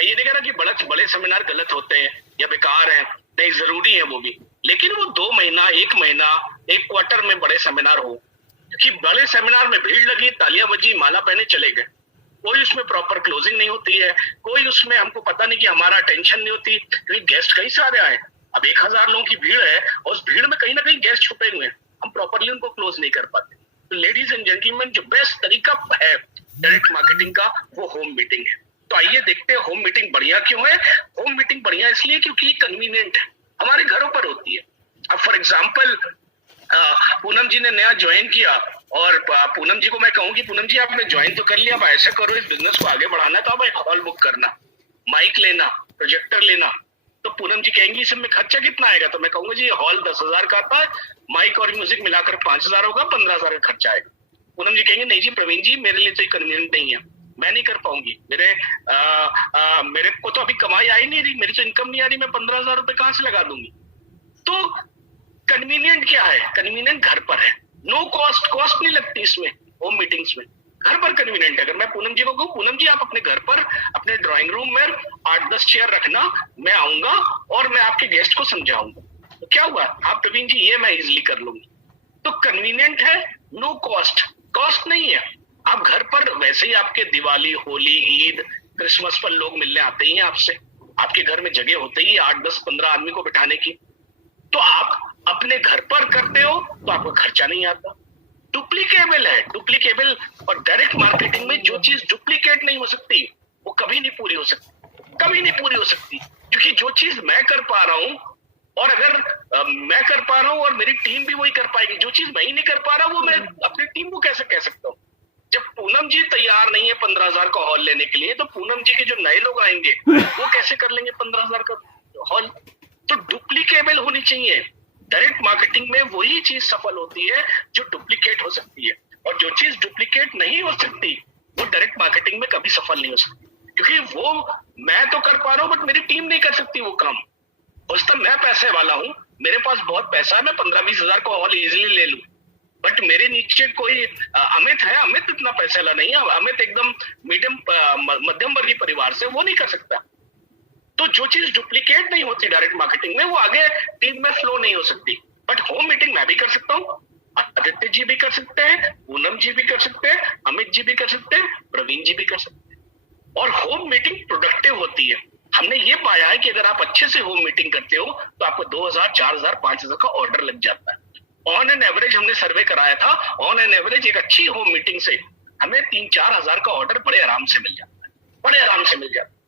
मैं ये नहीं कह रहा कि बड़े बड़े सेमिनार गलत होते हैं या बेकार हैं, नहीं जरूरी है वो भी, लेकिन वो 2 महीना 1 महीना 1 क्वार्टर में बड़े सेमिनार हो, क्योंकि बड़े सेमिनार में भीड़ लगी, तालियां बजी, माला पहने, चले गए, कोई उसमें प्रॉपर क्लोजिंग नहीं होती है, कोई उसमें हमको पता नहीं कि हमारा अटेंशन नहीं होती, क्योंकि गेस्ट कई सारे आए। अब 1000 लोगों की भीड़ है और उस भीड़ में कहीं ना कहीं गेस्ट छुपे हुए हैं, हम प्रॉपरली उनको क्लोज नहीं कर पाते। तो लेडीज एंड जेंटलमैन, जो बेस्ट तरीका है डायरेक्ट मार्केटिंग का वो होम मीटिंग है। तो आइए देखते हैं होम मीटिंग बढ़िया क्यों है। होम मीटिंग बढ़िया इसलिए क्योंकि कन्वीनियंट है, हमारे घरों पर होती है। अब फॉर एग्जाम्पल पूनम जी ने नया ज्वाइन किया और पूनम जी को मैं कहूँ कि पूनम जी आपने ज्वाइन तो कर लिया, अब ऐसा करो इस बिजनेस को आगे बढ़ाना तो आप एक हॉल बुक करना, माइक लेना, प्रोजेक्टर लेना। तो पूनम जी कहेंगी इसमें खर्चा कितना आएगा, तो मैं कहूंगा जी हॉल 10,000 का आता है, माइक और म्यूजिक मिलाकर 5,000 होगा, 15,000 का खर्चा आएगा। पूनम जी कहेंगे नहीं जी प्रवीण जी मेरे लिए तो कन्वीनियंट नहीं है, मैं नहीं कर पाऊंगी, मेरे को तो अभी कमाई आई नहीं रही, मेरी तो इनकम नहीं आ रही, मैं 15,000 रुपए कहां से लगा दूंगी। तो कन्वीनियंट क्या है, कन्वीनियंट घर पर है, नो कॉस्ट, कॉस्ट नहीं लगती इसमें होम मीटिंग्स में, घर पर कन्वीनियंट है। अगर मैं पूनम जी को कहूँ पूनम जी आप अपने घर पर अपने ड्राइंग रूम में 8-10 चेयर रखना, मैं आऊंगा और मैं आपके गेस्ट को समझाऊंगा, तो क्या हुआ, आप प्रवीण जी ये मैं इजिली कर लूंगी। तो कन्वीनियंट है, नो कॉस्ट, कॉस्ट नहीं है। आप घर पर वैसे ही आपके दिवाली, होली, ईद, क्रिसमस पर लोग मिलने आते ही हैं आपसे, आपके घर में जगह होते ही 8-10-15 आदमी को बिठाने की, तो आप अपने घर पर करते हो तो आपको खर्चा नहीं आता, डुप्लीकेबल है, डुप्लीकेबल। और डायरेक्ट मार्केटिंग में जो चीज डुप्लीकेट नहीं हो सकती वो कभी नहीं पूरी हो सकती, कभी नहीं पूरी हो सकती, क्योंकि जो चीज मैं कर पा रहा हूं और अगर मैं कर पा रहा हूं और मेरी टीम भी वही कर पाएगी, जो चीज मैं ही नहीं कर पा रहा वो मैं अपनी टीम को कैसे कह सकता हूँ। जब पूनम जी तैयार नहीं है 15,000 का हॉल लेने के लिए, तो पूनम जी के जो नए लोग आएंगे वो कैसे कर लेंगे 15,000 का हॉल। तो डुप्लीकेबल होनी चाहिए। डायरेक्ट मार्केटिंग में वही चीज सफल होती है जो डुप्लीकेट हो सकती है, और जो चीज डुप्लीकेट नहीं हो सकती वो डायरेक्ट मार्केटिंग में कभी सफल नहीं हो सकती, क्योंकि वो मैं तो कर पा रहा हूं बट मेरी टीम नहीं कर सकती वो काम। उस तक मैं पैसे वाला हूं, मेरे पास बहुत पैसा है, मैं 15-20 हजार का हॉल इजिली ले लूं, बट मेरे नीचे कोई अमित है, अमित इतना पैसे वाला नहीं है, अमित एकदम मीडियम मध्यम वर्गीय परिवार से, वो नहीं कर सकता। तो जो चीज डुप्लीकेट नहीं होती डायरेक्ट मार्केटिंग में वो आगे टीम में फ्लो नहीं हो सकती। बट होम मीटिंग मैं भी कर सकता हूँ, आदित्य जी भी कर सकते हैं, पूनम जी भी कर सकते हैं, अमित जी भी कर सकते हैं, प्रवीण जी भी कर सकते हैं, और होम मीटिंग प्रोडक्टिव होती है। हमने ये पाया है कि अगर आप अच्छे से होम मीटिंग करते हो तो आपको 2,000, 4,000, 5,000 का ऑर्डर लग जाता है। ऑन एन एवरेज हमने सर्वे कराया था, ऑन एन एवरेज एक अच्छी होम मीटिंग से हमें 3-4 हजार का ऑर्डर बड़े आराम से मिल जाता है, बड़े आराम से मिल जाता है।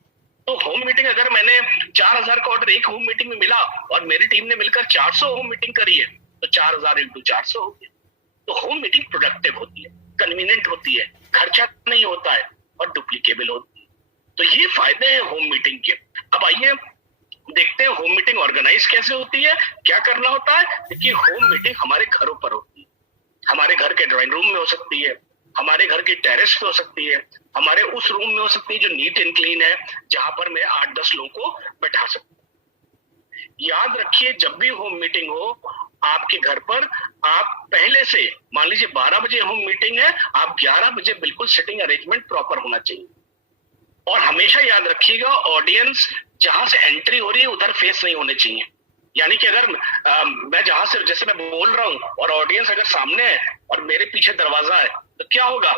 तो होम मीटिंग अगर मैंने 4,000 का ऑर्डर एक होम मीटिंग में मिला और मेरी टीम ने मिलकर 400 होम मीटिंग करी है, तो 4,000 इंटू 400 हो गया। तो होम मीटिंग प्रोडक्टिव होती है, कन्वीनियंट होती है, खर्चा नहीं होता है और डुप्लीकेबल होती है। तो ये फायदे हैं होम मीटिंग के। अब आइए देखते हैं होम मीटिंग ऑर्गेनाइज कैसे होती है, क्या करना होता है। देखिए होम मीटिंग हमारे घरों पर होती है, हमारे घर के ड्राइंग रूम में हो सकती है, हमारे घर की टेरेस पे हो सकती है, हमारे उस रूम में हो सकती है जो नीट एंड क्लीन है, जहां पर मैं 8-10 लोगों को बैठा सकता हूँ। याद रखिए जब भी होम मीटिंग हो आपके घर पर, आप पहले से मान लीजिए 12 बजे होम मीटिंग है, आप 11 बजे बिल्कुल सिटिंग अरेंजमेंट प्रॉपर होना चाहिए। और हमेशा याद रखिएगा ऑडियंस जहां से एंट्री हो रही है उधर फेस नहीं होने चाहिए। यानी कि अगर मैं जहां से जैसे मैं बोल रहा हूं और ऑडियंस अगर सामने है और मेरे पीछे दरवाजा है, तो क्या होगा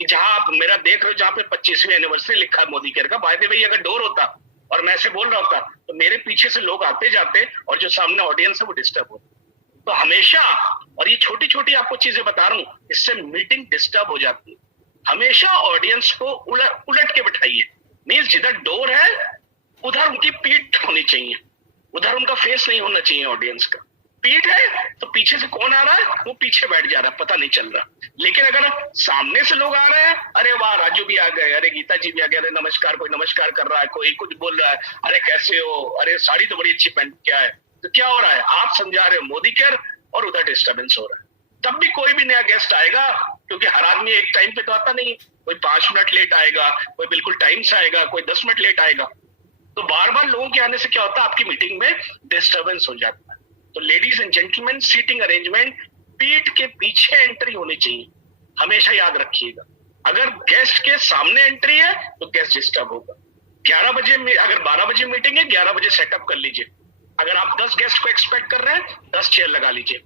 कि जहां आप मेरा देख रहे हो, जहां पे 25वीं एनिवर्सरी लिखा है मोदी केयर का, बाय द वे अगर डोर होता और मैं ऐसे बोल रहा होता तो मेरे पीछे से लोग आते जाते और जो सामने ऑडियंस है वो डिस्टर्ब होता। तो हमेशा, और ये छोटी छोटी आपको चीजें बता रहा हूं, इससे मीटिंग डिस्टर्ब हो जाती है। हमेशा ऑडियंस को उलट के बिठाइए, मींस जिधर डोर है उधर उनकी पीठ होनी चाहिए, उधर उनका फेस नहीं होना चाहिए ऑडियंस का। पीठ है तो पीछे से कौन आ रहा है, वो पीछे बैठ जा रहा है, पता नहीं चल रहा। लेकिन अगर सामने से लोग आ रहे हैं, अरे वाह राजू भी आ गए, अरे गीता जी भी आ गए, अरे नमस्कार, कोई नमस्कार कर रहा है, कोई कुछ बोल रहा है, अरे कैसे हो, अरे साड़ी तो बड़ी अच्छी पहन, क्या है, तो क्या हो रहा है, आप समझा रहे हो मोदी केयर और उधर डिस्टर्बेंस हो रहा है। तब भी कोई भी नया गेस्ट आएगा, क्योंकि हर आदमी एक टाइम पे तो आता नहीं, कोई 5 मिनट लेट आएगा, कोई बिल्कुल टाइम से आएगा, कोई 10 मिनट लेट आएगा। तो बार बार लोगों के आने से क्या होता है, आपकी मीटिंग में डिस्टर्बेंस हो जाता है। तो ladies and gentleman, seating arrangement पीठ के पीछे एंट्री होनी चाहिए, हमेशा याद रखिएगा। अगर गेस्ट के सामने एंट्री है तो गेस्ट डिस्टर्ब होगा, 11 बजे में, अगर 12 बजे मीटिंग है 11 बजे सेटअप कर लीजिए। अगर आप 10 गेस्ट को एक्सपेक्ट कर रहे हैं 10 चेयर लगा लीजिए।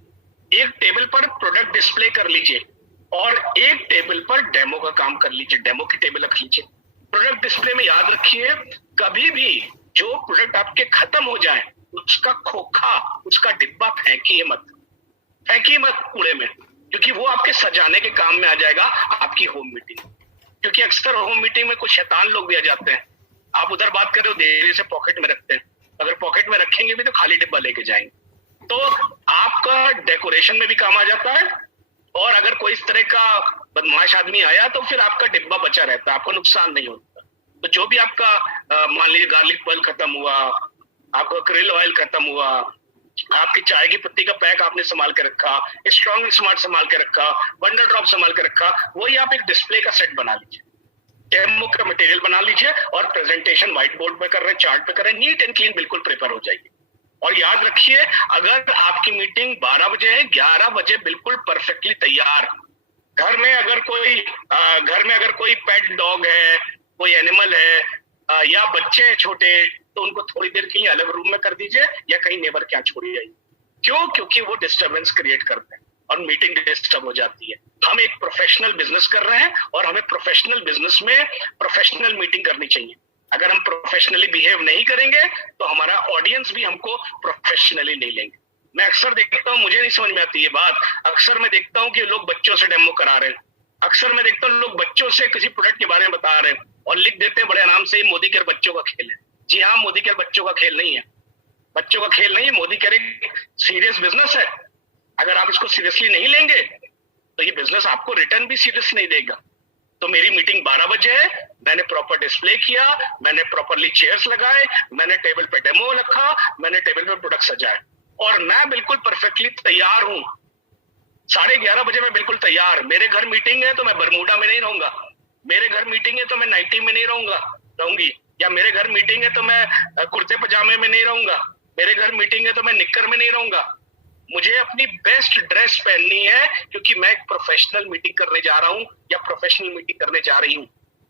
एक टेबल पर प्रोडक्ट डिस्प्ले कर लीजिए और एक टेबल पर डेमो का काम कर लीजिए, डेमो की टेबल रख लीजिए। प्रोडक्ट डिस्प्ले में याद रखिए, कभी भी जो प्रोडक्ट आपके खत्म हो जाए उसका खोखा, उसका डिब्बा फेंकिए मत, फेंकिए मत कूड़े में, क्योंकि वो आपके सजाने के काम में आ जाएगा आपकी होम मीटिंग। क्योंकि अक्सर होम मीटिंग में कुछ शैतान लोग भी आ जाते हैं, आप उधर बात कर रहे हो देरी से पॉकेट में रखते हैं, अगर पॉकेट में रखेंगे भी तो खाली डिब्बा लेके जाएंगे। तो आपका डेकोरेशन में भी काम आ जाता है, और अगर कोई इस तरह का बदमाश आदमी आया तो फिर आपका डिब्बा बचा रहता है, आपको नुकसान नहीं होता। तो जो भी आपका मान लीजिए गार्लिक ऑयल खत्म हुआ, आपका क्रिल ऑयल खत्म हुआ, आपकी चाय की पत्ती का पैक आपने संभाल के रखा, स्ट्रॉन्ग स्मार्ट संभाल के रखा, वंडर ड्रॉप संभाल के रखा, वही आप एक डिस्प्ले का सेट बना लीजिए, डेमो का मटेरियल बना लीजिए और प्रेजेंटेशन व्हाइट बोर्ड पे कर रहे हैं, चार्ट पे कर रहे हैं, नीट एंड क्लीन बिल्कुल प्रिपेयर हो जाएगी। और याद रखिए, अगर आपकी मीटिंग 12 बजे है, 11 बजे बिल्कुल परफेक्टली तैयार। घर में अगर कोई पेट डॉग है, कोई एनिमल है या बच्चे हैं छोटे, तो उनको थोड़ी देर के लिए अलग रूम में कर दीजिए या कहीं नेबर के यहाँ छोड़िए। क्यों? क्योंकि वो डिस्टर्बेंस क्रिएट करते हैं और मीटिंग डिस्टर्ब हो जाती है। हम एक प्रोफेशनल बिजनेस कर रहे हैं और हमें प्रोफेशनल बिजनेस में प्रोफेशनल मीटिंग करनी चाहिए। अगर हम प्रोफेशनली बिहेव नहीं करेंगे तो हमारा ऑडियंस भी हमको प्रोफेशनली नहीं लेंगे। मैं अक्सर देखता हूँ, मुझे नहीं समझ में आती ये बात, अक्सर मैं देखता हूँ कि लोग बच्चों से डेमो करा रहे हैं, अक्सर मैं देखता हूँ लोग बच्चों से किसी प्रोडक्ट के बारे में बता रहे हैं और लिख देते हैं बड़े आराम से, मोदी केयर बच्चों का खेल है। जी हाँ, मोदी केयर बच्चों का खेल नहीं है, बच्चों का खेल नहीं है। मोदी केयर एक सीरियस बिजनेस है। अगर आप इसको सीरियसली नहीं लेंगे तो ये बिजनेस आपको रिटर्न भी सीरियस नहीं देगा। तो मेरी मीटिंग 12 बजे है, मैंने प्रॉपर डिस्प्ले किया, मैंने प्रॉपरली चेयर्स लगाए, मैंने टेबल पे डेमो रखा, मैंने टेबल पे प्रोडक्ट सजाए और मैं बिल्कुल परफेक्टली तैयार हूं। 11:30 बजे मैं बिल्कुल तैयार। मेरे घर मीटिंग है तो मैं बरमूडा में नहीं रहूंगा, मेरे घर मीटिंग है तो मैं नाइटी में नहीं रहूंगी, या मेरे घर मीटिंग है तो मैं कुर्ते पजामे में नहीं रहूंगा, मेरे घर मीटिंग है तो मैं निक्कर में नहीं रहूंगा। मुझे अपनी बेस्ट ड्रेस पहननी है क्योंकि मैं एक प्रोफेशनल मीटिंग करने जा रहा हूं या प्रोफेशनल मीटिंग करने जा रही हूं।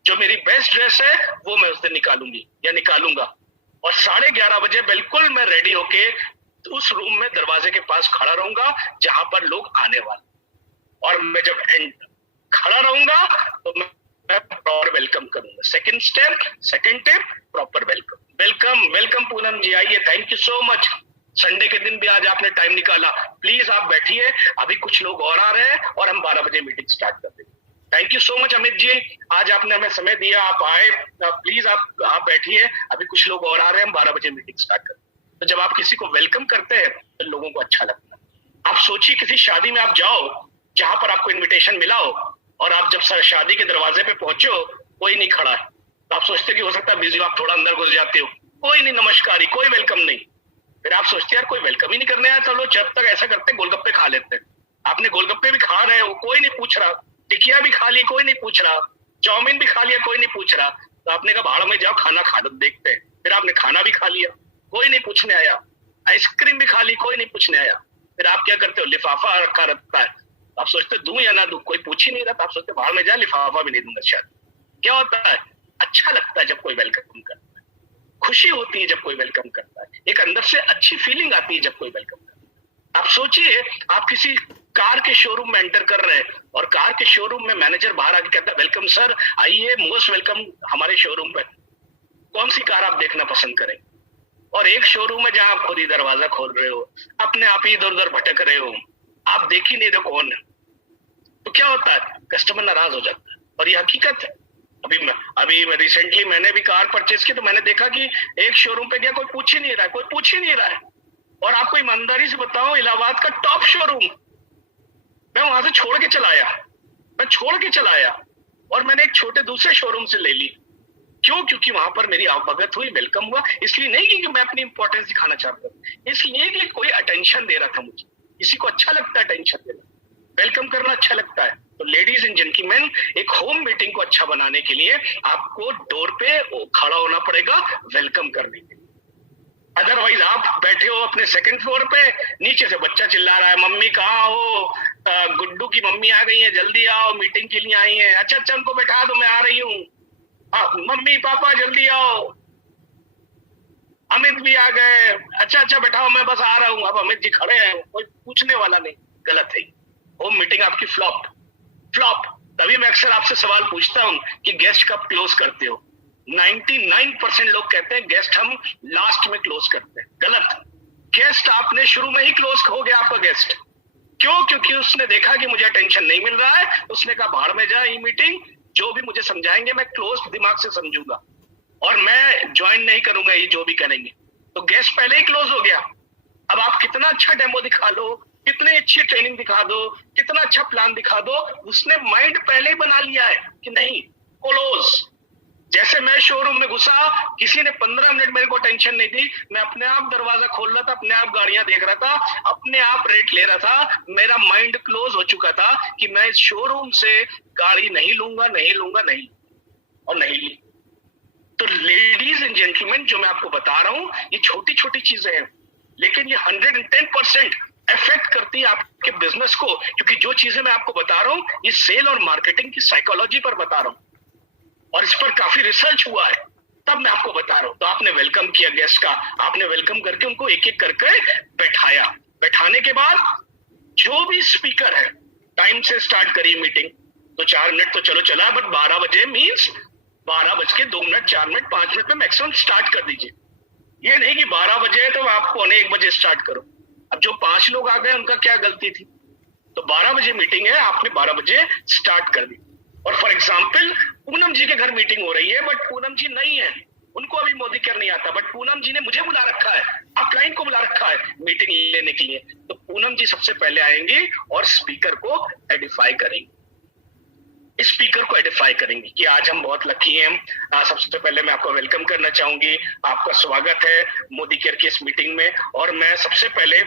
जो मेरी बेस्ट ड्रेस है वो मैं उस दिन निकालूंगी या निकालूंगा और 11:30 बजे बिल्कुल मैं रेडी होके उस रूम में दरवाजे के पास खड़ा रहूंगा जहां पर लोग आने वाले, और मैं जब खड़ा रहूंगा तो मैं प्रॉपर वेलकम करूंगा। Second tip proper welcome. Welcome Poonam ji, आइए, thank you so much. Sunday के दिन भी आज आपने टाइम निकाला, प्लीज आप बैठिए, अभी कुछ लोग और आ रहे हैं और हम 12 बजे मीटिंग स्टार्ट कर देंगे। Thank you so much Amit ji, आज आपने हमें समय दिया, आप आए, प्लीज आप बैठिए, अभी कुछ लोग और आ रहे हैं, हम 12 बजे मीटिंग स्टार्ट कर। तो जब आप किसी को वेलकम करते हैं तो लोगों को अच्छा लगता है। आप सोचिए किसी शादी में आप जाओ जहां पर आपको इन्विटेशन मिला हो और आप जब शादी के दरवाजे पे पहुंचे हो, कोई नहीं खड़ा है, तो आप सोचते कि हो सकता है बिजी, आप थोड़ा अंदर घुस जाते हो, कोई नहीं, नमस्कार, कोई वेलकम नहीं। फिर आप सोचते यार कोई वेलकम ही नहीं करने आया, चलो जब तक ऐसा करते हैं गोलगप्पे खा लेते हैं। आपने गोलगप्पे भी खा रहे हो, कोई नहीं पूछ रहा, टिकिया भी खा ली, कोई नहीं पूछ रहा, चाउमीन भी खा लिया, कोई नहीं पूछ रहा, तो आपने कहा भाड़ में जाओ, खाना खा लो, देखते हैं। फिर आपने खाना भी खा लिया, कोई नहीं पूछने आया, आइसक्रीम भी खा ली, कोई नहीं पूछने आया। फिर आप क्या करते हो, लिफाफा रखा रहता है, आप सोचते दूं या ना दूं, कोई पूछ ही नहीं रहा, आप सोचते भाड़ में जा, लिफाफा भी नहीं दूंगा शायद। क्या होता है, अच्छा लगता है जब कोई वेलकम करता है, खुशी होती है जब कोई वेलकम करता है, एक अंदर से अच्छी फीलिंग आती है जब कोई वेलकम करता है। आप सोचिए, आप किसी कार के शोरूम में एंटर कर रहे हैं और कार के शोरूम में मैनेजर बाहर आके कहता है वेलकम सर, आइए, मोस्ट वेलकम हमारे शोरूम पे, कौन सी कार आप देखना पसंद करें? और एक शोरूम है जहां आप खुद ही दरवाजा खोल रहे हो, अपने आप ही इधर उधर भटक रहे हो, आप देख ही नहीं रहे कौन है, तो क्या होता है, कस्टमर नाराज हो जाता है। और ये हकीकत है। अभी रिसेंटली मैंने भी कार परचेज की तो मैंने देखा कि एक शोरूम पे गया, कोई पूछ ही नहीं रहा है, और आपको ईमानदारी से बताऊं, इलाहाबाद का टॉप शोरूम, मैं वहां से छोड़ के चला आया और मैंने एक छोटे दूसरे शोरूम से ले ली। क्यों? क्योंकि वहां पर मेरी आवभगत हुई, वेलकम हुआ, इसलिए नहीं कि मैं अपनी इंपॉर्टेंस दिखाना चाहता हूँ, इसलिए कि कोई अटेंशन दे रहा था मुझे। किसी को अच्छा लगता है अटेंशन देना, वेलकम करना अच्छा लगता है। तो लेडीज एंड जेंटलमैन, एक होम मीटिंग को अच्छा बनाने के लिए आपको डोर पे खड़ा होना पड़ेगा वेलकम करने के लिए। अदरवाइज आप बैठे हो अपने सेकंड फ्लोर पे, नीचे से बच्चा चिल्ला रहा है, मम्मी कहाँ हो, गुड्डू की मम्मी आ गई है, जल्दी आओ, मीटिंग के लिए आई है, अच्छा उनको बैठा दो, मैं आ रही हूँ, मम्मी पापा जल्दी आओ, अमित भी आ गए, अच्छा अच्छा बैठाओ मैं बस आ रहा हूँ। अब अमित जी खड़े हैं, कोई पूछने वाला नहीं, गलत है। होम मीटिंग आपकी फ्लॉप फ्लॉप। तभी मैं अक्सर आपसे सवाल पूछता हूँ कि गेस्ट कब क्लोज करते हो। 99% लोग कहते हैं गेस्ट हम लास्ट में क्लोज करते हैं, गलत। गेस्ट आपने शुरू में ही क्लोज हो गया आपका गेस्ट। क्यों? क्योंकि उसने देखा कि मुझे अटेंशन नहीं मिल रहा है, उसने कहा भाड़ में जा, ई मीटिंग जो भी मुझे समझाएंगे मैं क्लोज दिमाग से समझूंगा और मैं ज्वाइन नहीं करूंगा ये जो भी करेंगे। तो गेस्ट पहले ही क्लोज हो गया। अब आप कितना अच्छा डेमो दिखा लो, कितनी अच्छी ट्रेनिंग दिखा दो, कितना अच्छा प्लान दिखा दो, उसने माइंड पहले ही बना लिया है कि नहीं, क्लोज। जैसे मैं शोरूम में घुसा, किसी ने 15 मिनट मेरे को टेंशन नहीं दी, मैं अपने आप दरवाजा खोल रहा था, अपने आप गाड़ियां देख रहा था, अपने आप रेट ले रहा था, मेरा माइंड क्लोज हो चुका था कि मैं इस शोरूम से गाड़ी नहीं लूंगा, नहीं लूंगा, नहीं, और नहीं ली। तो लेडीज एंड जेंटलमैन, जो मैं आपको बता रहा हूं, ये छोटी छोटी चीजें हैं, लेकिन ये 110% इफेक्ट करती है आपके बिजनेस को। क्योंकि जो चीजें मैं आपको बता रहा हूं, ये सेल और मार्केटिंग की साइकोलॉजी पर बता रहा हूं और इस पर काफी रिसर्च हुआ है, तब मैं आपको बता रहा हूं। तो आपने वेलकम किया गेस्ट का, आपने वेलकम करके उनको एक एक करके बैठाया। बैठाने के बाद जो भी स्पीकर है, टाइम से स्टार्ट करिए मीटिंग। तो 4 मिनट तो चलो चला, बट 12 बजे मीन्स 12:02, 4 मिनट, 5 मिनट में मैक्सिमम स्टार्ट कर दीजिए। ये नहीं कि 12 बजे है तो आप 12:45 स्टार्ट करो। अब जो 5 लोग आ गए उनका क्या गलती थी? तो 12 बजे मीटिंग है, आपने 12 बजे स्टार्ट कर दी। और फॉर एग्जाम्पल पूनम जी के घर मीटिंग हो रही है, बट पूनम जी नहीं है, उनको अभी मोदी केयर नहीं आता, बट पूनम जी ने मुझे बुला रखा है, अपलाइन को बुला रखा है मीटिंग लेने के लिए। तो पूनम जी सबसे पहले आएंगे और स्पीकर को एडिफाई करेंगे, स्पीकर को एडिफाई करेंगे कि आज हम बहुत लकी हैं। सबसे पहले मैं आपको वेलकम करना चाहूंगी, आपका स्वागत है मोदी केयर की इस मीटिंग में। और मैं सबसे पहले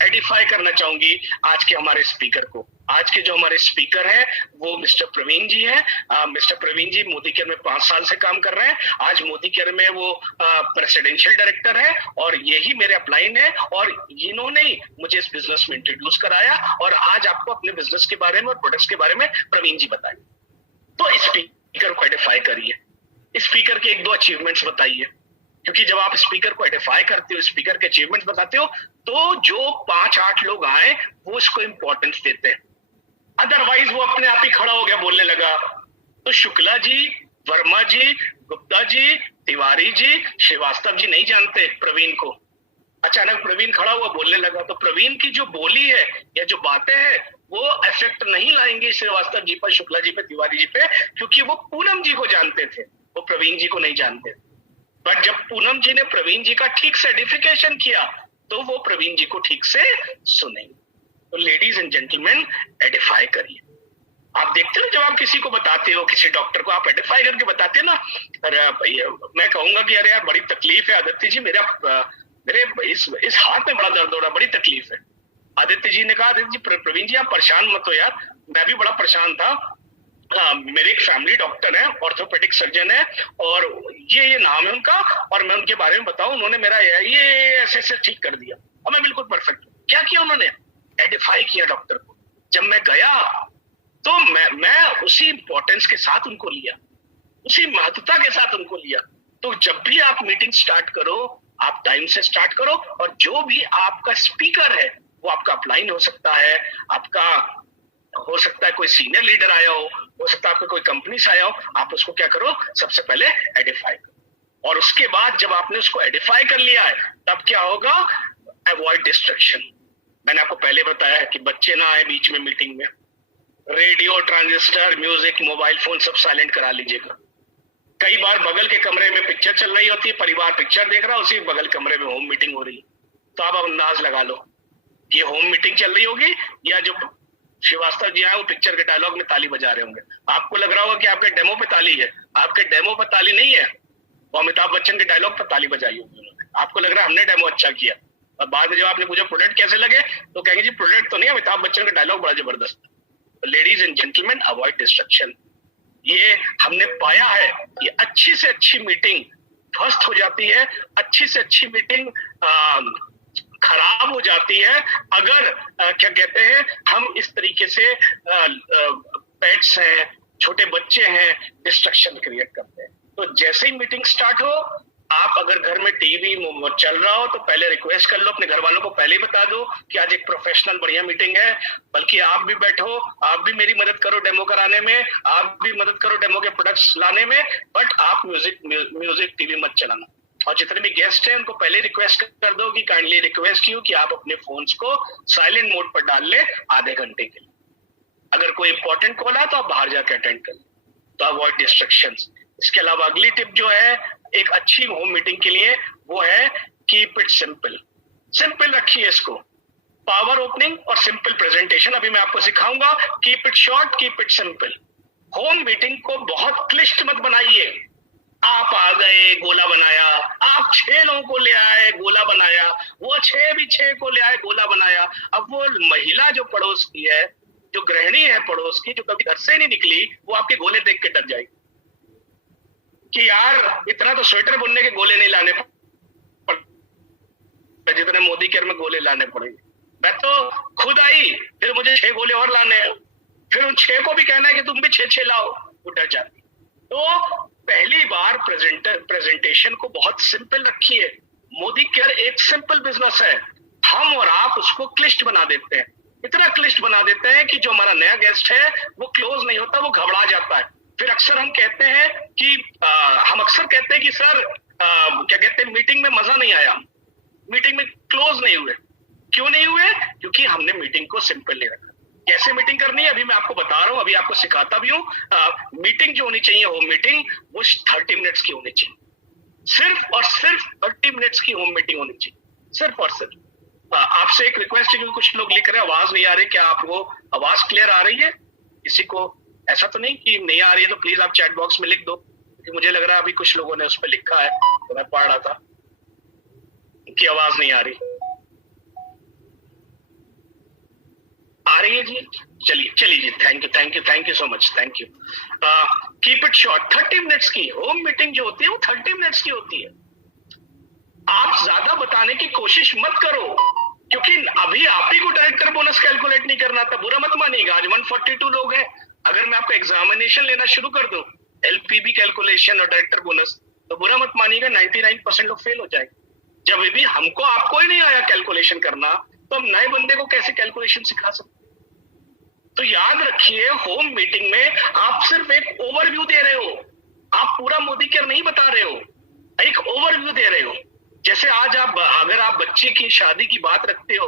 एडिफाई करना चाहूंगी आज के हमारे स्पीकर को। आज के जो हमारे स्पीकर हैं वो मिस्टर प्रवीण जी हैं। मिस्टर प्रवीण जी मोदी केयर में 5 साल से काम कर रहे हैं। आज मोदी केयर में वो प्रेसिडेंशियल डायरेक्टर है और यही मेरे अपलाइन है, और इन्होंने ही मुझे इस बिजनेस में इंट्रोड्यूस कराया। और आज आपको अपने बिजनेस के बारे में और प्रोडक्ट्स के बारे में प्रवीण जी बताएं। तो स्पीकर को आइडेंटिफाई करिए, स्पीकर के 1-2 अचीवमेंट्स बताइए, क्योंकि जब आप स्पीकर को आइडेंटिफाई करते हो, स्पीकर के अचीवमेंट्स बताते हो, तो जो 5-8 लोग आए वो इसको इंपॉर्टेंस देते हैं। अदरवाइज वो अपने आप ही खड़ा हो गया, बोलने लगा। तो शुक्ला जी, वर्मा जी, गुप्ता जी, तिवारी जी, श्रीवास्तव जी नहीं जानते प्रवीण को। अचानक प्रवीण खड़ा हुआ, बोलने लगा। तो प्रवीण की जो बोली है या जो बातें हैं वो इफेक्ट नहीं लाएंगे श्रीवास्तव जी पर, शुक्ला जी पे, तिवारी जी पे, क्योंकि वो पूनम जी को जानते थे, वो प्रवीण जी को नहीं जानते। बट जब पूनम जी ने प्रवीण जी का ठीक से आइडेंटिफिकेशन किया तो वो प्रवीण जी को ठीक से सुनेंगे। तो लेडीज एंड जेंटलमैन, आइडेंटिफाई करिए। आप देखते हो जब आप किसी को बताते हो, किसी डॉक्टर को आप आइडेंटिफाई करके बताते हैं ना, अरे मैं कहूंगा कि अरे यार बड़ी तकलीफ है आदित्य जी, मेरे इस हाथ में बड़ा दर्द हो रहा, बड़ी तकलीफ है। आदित्य जी ने कहा, आदित्य जी, प्रवीण जी आप परेशान मत हो यार, मैं भी बड़ा परेशान था। मेरे एक फैमिली डॉक्टर है, ऑर्थोपेडिक सर्जन है, और ये नाम है उनका, और मैं उनके बारे में बताऊं, उन्होंने मेरा ये ऐसे ठीक कर दिया और मैं बिल्कुल परफेक्ट हूँ। क्या किया उन्होंने? आइडेंटिफाई किया डॉक्टर को। जब मैं गया तो मैं उसी इंपॉर्टेंस के साथ उनको लिया, उसी महत्वता के साथ उनको लिया। तो जब भी आप मीटिंग स्टार्ट करो, आप टाइम से स्टार्ट करो, और जो भी आपका स्पीकर है वो आपका अपलाइन हो सकता है, आपका हो सकता है कोई सीनियर लीडर आया हो सकता है आपका कोई कंपनी से आया हो। आप उसको क्या करो, सबसे पहले आइडेंटिफाई करो, और उसके बाद जब आपने उसको आइडेंटिफाई कर लिया है तब क्या होगा, अवॉइड डिस्ट्रैक्शन। मैंने आपको पहले बताया कि बच्चे ना आए बीच में मीटिंग में, radio, transistor, music, mobile phone सब साइलेंट करा लीजिएगा। कई बार बगल के कमरे में पिक्चर चल रही होती है, परिवार पिक्चर देख रहा है, उसी बगल कमरे में होम मीटिंग हो रही है, तो आप अंदाज लगा लो कि होम मीटिंग चल रही होगी या जो श्रीवास्तव जी आए वो पिक्चर के डायलॉग में ताली बजा रहे होंगे। आपको लग रहा होगा कि आपके डेमो पे ताली है, आपके डेमो पे ताली नहीं है, वो अमिताभ बच्चन के डायलॉग पर ताली बजाई होगी उन्होंने। आपको लग रहा है हमने डेमो अच्छा किया, और बाद में जब आपने पूछा प्रोडक्ट कैसे लगे तो कहेंगे जी प्रोडक्ट तो नहीं, अमिताभ बच्चन का डायलॉग बड़ा जबरदस्त। Ladies and gentleman, avoid destruction. ये हमने पाया है, ये अच्छी से अच्छी मीटिंग ध्वस्त हो जाती है, अच्छी से अच्छी मीटिंग खराब हो जाती है अगर क्या कहते हैं, हम इस तरीके से पेट्स हैं, छोटे बच्चे हैं, डिस्ट्रक्शन क्रिएट करते हैं। तो जैसे ही मीटिंग स्टार्ट हो, आप अगर घर में टीवी चल रहा हो तो पहले रिक्वेस्ट कर लो, अपने घर वालों को पहले ही बता दो कि आज एक प्रोफेशनल बढ़िया मीटिंग है, बल्कि आप भी बैठो, आप भी मेरी मदद करो डेमो कराने में, आप भी मदद करो डेमो के प्रोडक्ट्स लाने में, बट आप म्यूजिक टीवी मत चलाना। और जितने भी गेस्ट हैं उनको पहले रिक्वेस्ट कर दो कि काइंडली रिक्वेस्ट यू कि आप अपने फोन्स को साइलेंट मोड पर डाल ले आधे घंटे के लिए। अगर कोई इंपॉर्टेंट कॉल है तो आप बाहर जाकर अटेंड कर, तो अवॉइड डिस्ट्रैक्शंस। इसके अलावा अगली टिप जो है एक अच्छी होम मीटिंग के लिए, वो है कीप इट सिंपल। सिंपल रखिए इसको, पावर ओपनिंग और सिंपल प्रेजेंटेशन अभी मैं आपको सिखाऊंगा। Keep it short, keep it simple. Home meeting को बहुत क्लिष्ट मत बनाइए। आप आ गए, गोला बनाया, आप 6 लोगों को ले आए, गोला बनाया, वो 6 भी 6 को ले आए, गोला बनाया। अब वो महिला जो पड़ोस की है, जो गृहिणी है पड़ोस की, जो कभी घर से नहीं निकली, वो आपके गोले देख के डर जाएगी कि यार इतना तो स्वेटर बुनने के गोले नहीं लाने पड़े जितने मोदी केयर में गोले लाने पड़ेंगे। मैं तो खुद आई, फिर मुझे 6 गोले और लाने हैं, फिर उन 6 को भी कहना है कि तुम भी 6-6 लाओ, वो डर जाती। तो पहली बार प्रेजेंटेशन को बहुत सिंपल रखिए। मोदी केयर एक सिंपल बिजनेस है, हम और आप उसको क्लिष्ट बना देते हैं, इतना क्लिष्ट बना देते हैं कि जो हमारा नया गेस्ट है वो क्लोज नहीं होता, वो घबरा जाता है। फिर अक्सर हम कहते हैं कि हम अक्सर कहते हैं कि सर क्या कहते हैं, मीटिंग में मजा नहीं आया, मीटिंग में क्लोज नहीं हुए। क्यों नहीं हुए? क्योंकि हमने मीटिंग को सिंपल नहीं रखा। कैसे मीटिंग करनी है अभी मैं आपको बता रहा हूं, अभी आपको सिखाता भी हूं। मीटिंग जो होनी चाहिए होम मीटिंग, वो 30 मिनट्स की होनी चाहिए, सिर्फ और सिर्फ 30 मिनट्स की होम मीटिंग होनी चाहिए, सिर्फ और सिर्फ। आपसे एक रिक्वेस्ट है कि कुछ लोग लिख रहे हैं आवाज नहीं आ रही, क्या आपको आवाज क्लियर आ रही है? किसी को ऐसा तो नहीं कि नहीं आ रही है? तो प्लीज आप चैट बॉक्स में लिख दो, क्योंकि मुझे लग रहा है अभी कुछ लोगों ने उस पर लिखा है, तो मैं पढ़ रहा था कि आवाज नहीं आ रही। आ रही है जी? चलिए चलिए जी, thank you so much, thank you. Keep it short. 30 minutes की होम मीटिंग जो होती है वो 30 मिनट्स की होती है। आप ज्यादा बताने की कोशिश मत करो, क्योंकि अभी आप ही को डायरेक्टर बोनस कैलकुलेट नहीं करना था। बुरा मत मानिएगा, आज 142 लोग हैं, अगर मैं आपको एग्जामिनेशन लेना शुरू कर दूं, एलपीबी कैलकुलेशन और डायरेक्टर बोनस, तो बुरा मत मानिएगा 99% लोग फेल हो जाएंगे। जब भी हमको आपको ही नहीं आया कैलकुलेशन करना, तो हम नए बंदे को कैसे कैलकुलेशन सिखा सकते? तो याद रखिए, होम मीटिंग में आप सिर्फ एक ओवरव्यू दे रहे हो, आप पूरा मोदी केयर नहीं बता रहे हो, एक ओवरव्यू दे रहे हो। जैसे आज आप अगर आप बच्चे की शादी की बात रखते हो,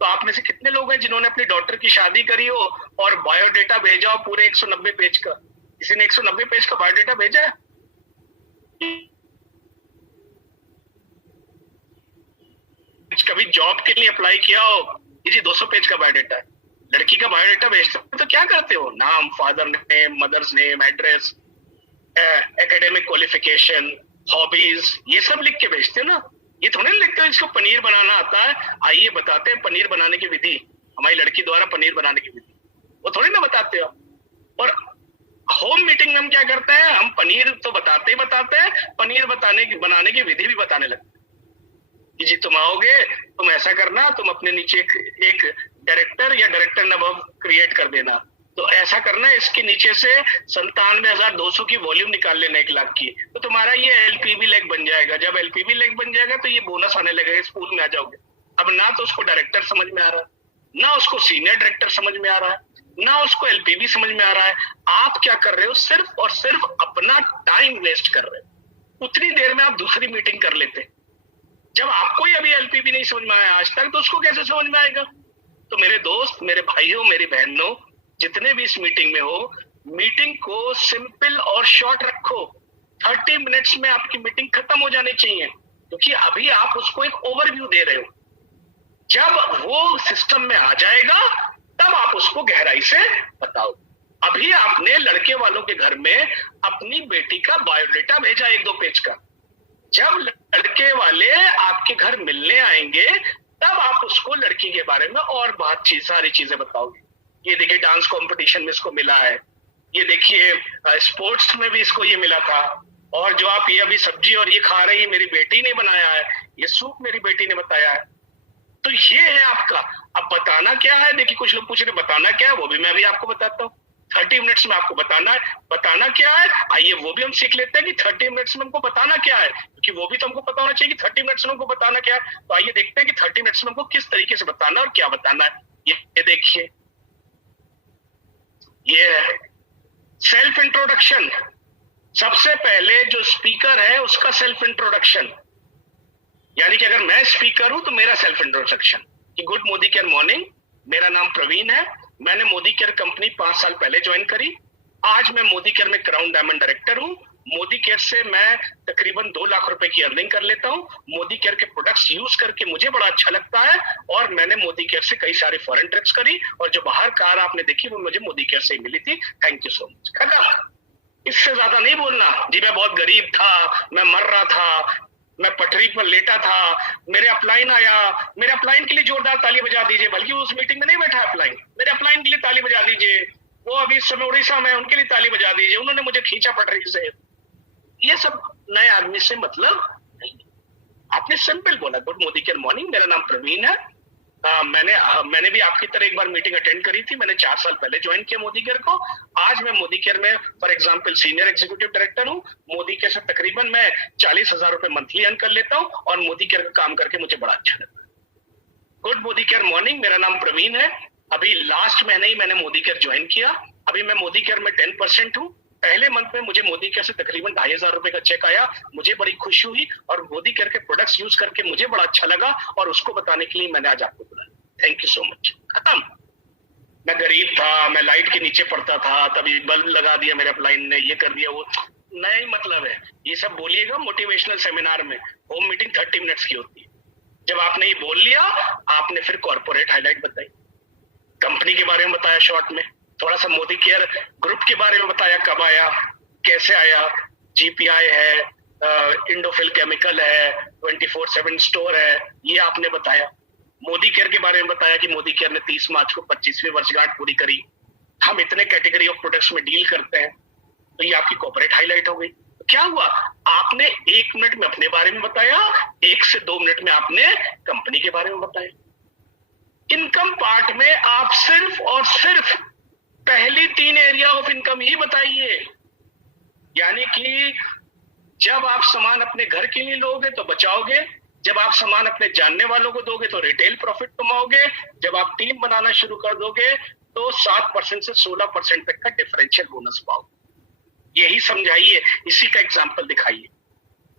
तो आप में से कितने लोग हैं जिन्होंने अपनी डॉटर की शादी करी हो और बायोडेटा भेजा हो पूरे 190 पेज का? किसी ने 190 पेज का बायोडेटा भेजा है? कभी जॉब के लिए अप्लाई किया हो? जी 200 पेज का बायोडेटा है। लड़की का बायोडेटा भेजते हो तो क्या करते हो? नाम, father name, mother's name, address, academic qualification, hobbies, ये सब लिख के भेजते हो ना। ये थोड़े लिखते हो इसको पनीर बनाना आता है, आइए बताते हैं पनीर बनाने की विधि, हमारी लड़की द्वारा पनीर बनाने की विधि, वो थोड़ी ना बताते हो। और होम मीटिंग में हम क्या करते हैं, हम पनीर तो बताते ही बताते हैं, पनीर बनाने की विधि भी बताने लगते हैं कि जी तुम आओगे, तुम ऐसा करना, तुम अपने नीचे एक डायरेक्टर या डायरेक्टर नंबर क्रिएट कर देना, तो ऐसा करना, इसके नीचे से 97,200 की वॉल्यूम निकाल लेना 1 लाख की, तो तुम्हारा ये एलपीबी लेग बन जाएगा। जब एलपीबी लेग बन जाएगा तो ये बोनस आने लगेगा, स्कूल में आ जाओगे। अब ना तो उसको डायरेक्टर समझ में आ रहा है, ना उसको सीनियर डायरेक्टर समझ में आ रहा है, ना उसको एलपीबी समझ में आ रहा है। आप क्या कर रहे हो? सिर्फ और सिर्फ अपना टाइम वेस्ट कर रहे हो। उतनी देर में आप दूसरी मीटिंग कर लेते। जब आपको ही अभी एलपीबी नहीं समझ में आया आज तक, तो उसको कैसे समझ में आएगा? तो मेरे दोस्त, मेरे भाइयों, मेरी बहनों, जितने भी इस मीटिंग में हो, मीटिंग को सिंपल और शॉर्ट रखो। 30 मिनट्स में आपकी मीटिंग खत्म हो जानी चाहिए, क्योंकि अभी आप उसको एक ओवरव्यू दे रहे हो। जब वो सिस्टम में आ जाएगा तब आप उसको गहराई से बताओ। अभी आपने लड़के वालों के घर में अपनी बेटी का बायोडेटा भेजा 1-2 पेज का, जब लड़के वाले आपके घर मिलने आएंगे तब आप उसको लड़की के बारे में और सारी चीजें बताओगे। ये देखिए डांस कंपटीशन में इसको मिला है, ये देखिए स्पोर्ट्स में भी इसको ये मिला था, और जो आप ये अभी सब्जी और ये खा रही है मेरी बेटी ने बनाया है, ये सूप मेरी बेटी ने बताया है। तो ये है आपका। अब बताना क्या है? देखिए कुछ लोग पूछ रहे बताना क्या है, वो भी मैं अभी आपको बताता हूँ। 30 मिनट्स में आपको बताना क्या है। आइए वो भी हम सीख लेते हैं कि 30 मिनट्स में हमको बताना क्या है, क्योंकि वो भी तो हमको पता होना चाहिए कि 30 मिनट्स में हमको बताना क्या है। तो आइए देखते हैं कि 30 मिनट्स में हमको किस तरीके से बताना और क्या बताना है। ये देखिए, ये है सेल्फ इंट्रोडक्शन। सबसे पहले जो स्पीकर है उसका सेल्फ इंट्रोडक्शन, यानी कि अगर मैं स्पीकर हूं तो मेरा सेल्फ इंट्रोडक्शन कि गुड मोदी केयर मॉर्निंग, मेरा नाम प्रवीण है, मैंने मोदी केयर कंपनी 5 साल पहले ज्वाइन करी, आज मैं मोदी केयर में क्राउन डायमंड डायरेक्टर हूं। मोदी केयर से मैं तकरीबन 2 लाख रुपए की अर्निंग कर लेता हूं। मोदी केयर के प्रोडक्ट्स यूज करके मुझे बड़ा अच्छा लगता है और मैंने मोदी केयर से कई सारी फॉरेन ट्रिप्स करी और जो बाहर कार आपने देखी वो मुझे मोदी केयर से ही मिली थी। Thank you so much. खत्म। इससे ज्यादा नहीं बोलना। जी मैं बहुत गरीब था, मैं मर रहा था, मैं पटरी पर लेटा था, मेरे अपलाइन आया, मेरे अपलाइन के लिए जोरदार ताली बजा दीजिए, बल्कि उस मीटिंग में नहीं बैठा अपलाइन, मेरे अपलाइन के लिए ताली बजा दीजिए, वो अभी इस समय उड़ीसा में, उनके लिए ताली बजा दीजिए, उन्होंने मुझे खींचा पटरी से। ये सब नए आदमी से मतलब नहीं। आपने सिंपल बोला गुड मोदी केयर मॉर्निंग, मेरा नाम प्रवीण है, मैंने भी आपकी तरह एक बार मीटिंग अटेंड करी थी, मैंने 4 साल पहले ज्वाइन किया मोदी केयर को। आज मैं मोदी केयर में for example senior executive director हूं। मोदी केयर से तकरीबन मैं 40,000 रुपए मंथली अर्न कर लेता हूं और मोदी केयर का काम करके मुझे बड़ा अच्छा लगता है। गुड मोदी केयर मॉर्निंग, मेरा नाम प्रवीण है, अभी लास्ट महीने ही मैंने मोदी केयर ज्वाइन किया, अभी मैं मोदी केयर में 10% हूँ। पहले मंथ में मुझे मोदी केयर से तकरीबन 2,500 रुपए का चेक आया, मुझे बड़ी खुशी हुई और मोदी केयर के प्रोडक्ट्स यूज करके मुझे बड़ा अच्छा लगा और उसको बताने के लिए मैंने आज आपको बुलाया। Thank you so much. खत्म। मैं गरीब था, मैं लाइट के नीचे पड़ता था, तभी बल्ब लगा दिया मेरे अपलाइन ने, ये कर दिया, वो नहीं मतलब है। ये सब बोलिएगा मोटिवेशनल सेमिनार में। होम मीटिंग 30 मिनट्स की होती है। जब आपने ये बोल लिया, आपने फिर कॉर्पोरेट हाईलाइट बताई, कंपनी के बारे में बताया शॉर्ट में, थोड़ा सा मोदी केयर ग्रुप के बारे में बताया, कब आया, कैसे आया, जीपीआई है, इंडोफिल केमिकल है, 24/7 स्टोर है, ये आपने बताया। मोदी केयर के बारे में बताया कि मोदी केयर ने 30 मार्च को 25वीं वर्षगांठ पूरी करी, हम इतने कैटेगरी ऑफ प्रोडक्ट्स में डील करते हैं। तो ये आपकी कॉर्पोरेट हाईलाइट हो गई। तो क्या हुआ, आपने 1 मिनट में अपने बारे में बताया, 1 से 2 मिनट में आपने कंपनी के बारे में बताया। इनकम पार्ट में आप सिर्फ और सिर्फ पहली 3 एरिया ऑफ इनकम ही बताइए। यानी कि जब आप सामान अपने घर के लिए लोगे तो बचाओगे, जब आप सामान अपने जानने वालों को दोगे तो रिटेल प्रॉफिट कमाओगे, जब आप टीम बनाना शुरू कर दोगे तो 7% से 16% तक का डिफरेंशियल बोनस पाओगे। यही समझाइए, इसी का एग्जांपल दिखाइए।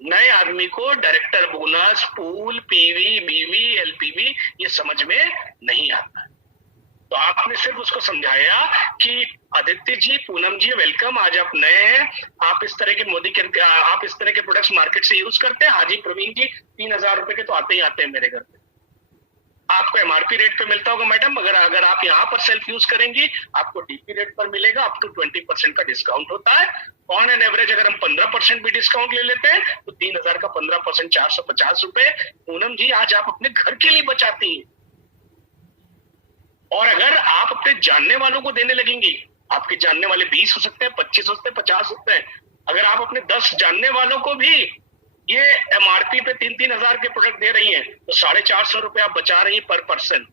नए आदमी को डायरेक्टर बोनस, पूल, पीवी, बीवी, एलपीवी ये समझ में नहीं आता। तो आपने सिर्फ उसको समझाया कि आदित्य जी, पूनम जी वेलकम, आज आप नए हैं, आप इस तरह के आप इस तरह के प्रोडक्ट्स मार्केट से यूज करते हैं। हाँ जी प्रवीण जी, 3,000 रुपए के तो आते ही मेरे घर पे। आपको एमआरपी रेट पे मिलता होगा मैडम, अगर आप यहाँ पर सेल्फ यूज करेंगी आपको डीपी रेट पर मिलेगा, अप टू 20% का डिस्काउंट होता है। ऑन एन एवरेज अगर हम 15% भी डिस्काउंट ले लेते हैं तो 3,000 का 15% 450 रुपए। पूनम जी आज आप अपने घर के लिए बचाती हैं, और अगर आप अपने जानने वालों को देने लगेंगी, आपके जानने वाले 20 हो सकते हैं, 25 हो सकते हैं, 50 होते हैं, अगर आप अपने 10 जानने वालों को भी ये एमआरपी पे 3,000 के प्रोडक्ट दे रही हैं तो 450 रुपए आप बचा रही हैं पर पर्सन।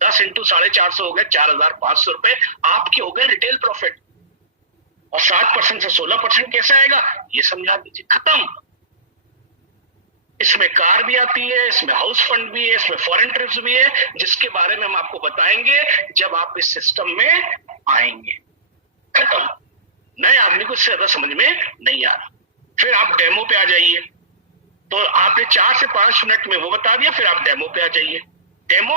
10 इंटू 450 हो गए 4,500 रुपए आपके हो गए रिटेल प्रॉफिट। और 7% से 16% कैसे आएगा ये समझा दीजिए। खत्म। इसमें कार भी आती है, इसमें हाउस फंड भी है, इसमें फॉरेन ट्रिप्स भी है, जिसके बारे में हम आपको बताएंगे जब आप इस सिस्टम में आएंगे। खत्म। नए आदमी को इससे ज्यादा समझ में नहीं आ रहा। फिर आप डेमो पे आ जाइए। तो आपने 4 से 5 मिनट में वो बता दिया, फिर आप डेमो पे आ जाइए। डेमो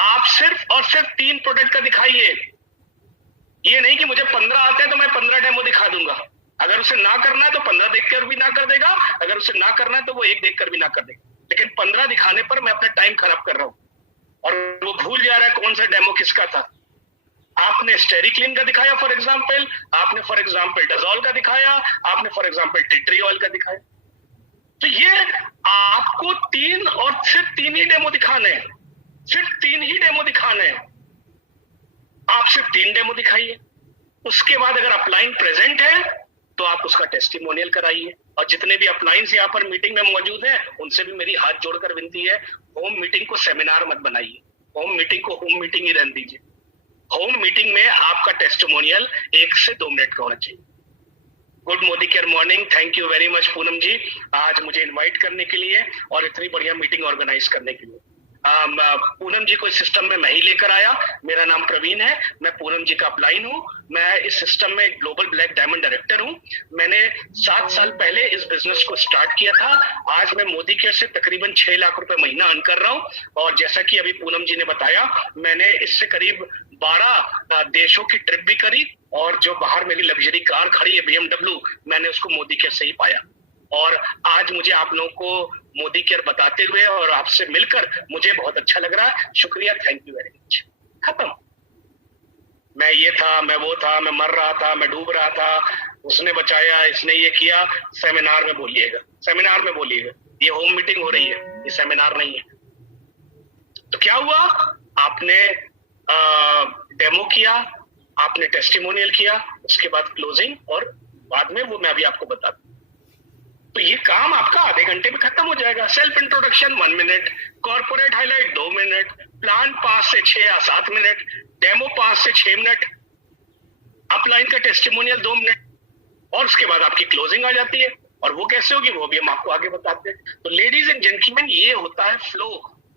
आप सिर्फ और सिर्फ 3 प्रोडक्ट का दिखाइए। ये नहीं कि मुझे 15 आते हैं तो मैं 15 डेमो दिखा दूंगा। अगर उसे ना करना है तो 15 देखकर भी ना कर देगा, अगर उसे ना करना है तो वो 1 देखकर भी ना कर देगा। लेकिन 15 दिखाने पर मैं अपना टाइम खराब कर रहा हूं और वो भूल जा रहा है कौन सा डेमो किसका था। आपने स्टेरिक्लिन का दिखाया फॉर एग्जाम्पल, आपने फॉर एग्जाम्पल डजोल का दिखाया, आपने फॉर एग्जाम्पल टिट्री ऑयल का दिखाया। तो ये आपको 3 और सिर्फ 3 ही डेमो दिखाने हैं, सिर्फ 3 ही डेमो दिखाने हैं। आप सिर्फ 3 डेमो दिखाइए। उसके बाद अगर अपलाइन प्रेजेंट है तो आप उसका टेस्टिमोनियल कराइए। और जितने भी अपलाइंस यहाँ पर मीटिंग में मौजूद हैं उनसे भी मेरी हाथ जोड़कर विनती है, होम मीटिंग को सेमिनार मत बनाइए, होम मीटिंग को होम मीटिंग ही रहने दीजिए। होम मीटिंग में आपका टेस्टिमोनियल 1 से 2 मिनट का होना चाहिए। Good Modi care morning, thank you very much Poonam ji, आज मुझे इनवाइट करने के लिए और इतनी बढ़िया मीटिंग ऑर्गेनाइज करने के लिए। पूनम जी को इस सिस्टम में मैं ही लेकर आया। मेरा नाम प्रवीण है, मैं पूनम जी का अपलाइन हूँ। मैं इस सिस्टम में ग्लोबल ब्लैक डायमंड डायरेक्टर हूँ। मैंने 7 साल पहले इस बिजनेस को स्टार्ट किया था। आज मैं मोदी केयर से तकरीबन 6 लाख रुपए महीना अर्न कर रहा हूँ। और जैसा कि अभी पूनम जी ने बताया, मैंने इससे करीब 12 देशों की ट्रिप भी करी, और जो बाहर मेरी लग्जरी कार खड़ी है BMW, मैंने उसको मोदी केयर से ही पाया। और आज मुझे आप लोगों को मोदी केयर बताते हुए और आपसे मिलकर मुझे बहुत अच्छा लग रहा है। शुक्रिया, थैंक यू वेरी मच। खत्म। मैं ये था, मैं वो था, मैं मर रहा था, मैं डूब रहा था, उसने बचाया, इसने ये किया। सेमिनार में बोलिएगा, सेमिनार में बोलिएगा। ये होम मीटिंग हो रही है, ये सेमिनार नहीं है। तो क्या हुआ, आपने डेमो किया, आपने टेस्टिमोनियल किया, उसके बाद क्लोजिंग, और बाद में वो मैं अभी आपको बता दूं। तो ये काम आपका आधे घंटे में खत्म हो जाएगा। Self introduction 1 minute, corporate highlight 2 minute, plan 5 से 6 या 7 मिनट, डेमो 5 से 6 मिनट, अपलाइन का टेस्टिमोनियल 2 मिनट, और उसके बाद आपकी क्लोजिंग आ जाती है। और वो कैसे होगी वो भी हम आपको आगे बताते हैं। तो लेडीज एंड जेंटलमैन, ये होता है फ्लो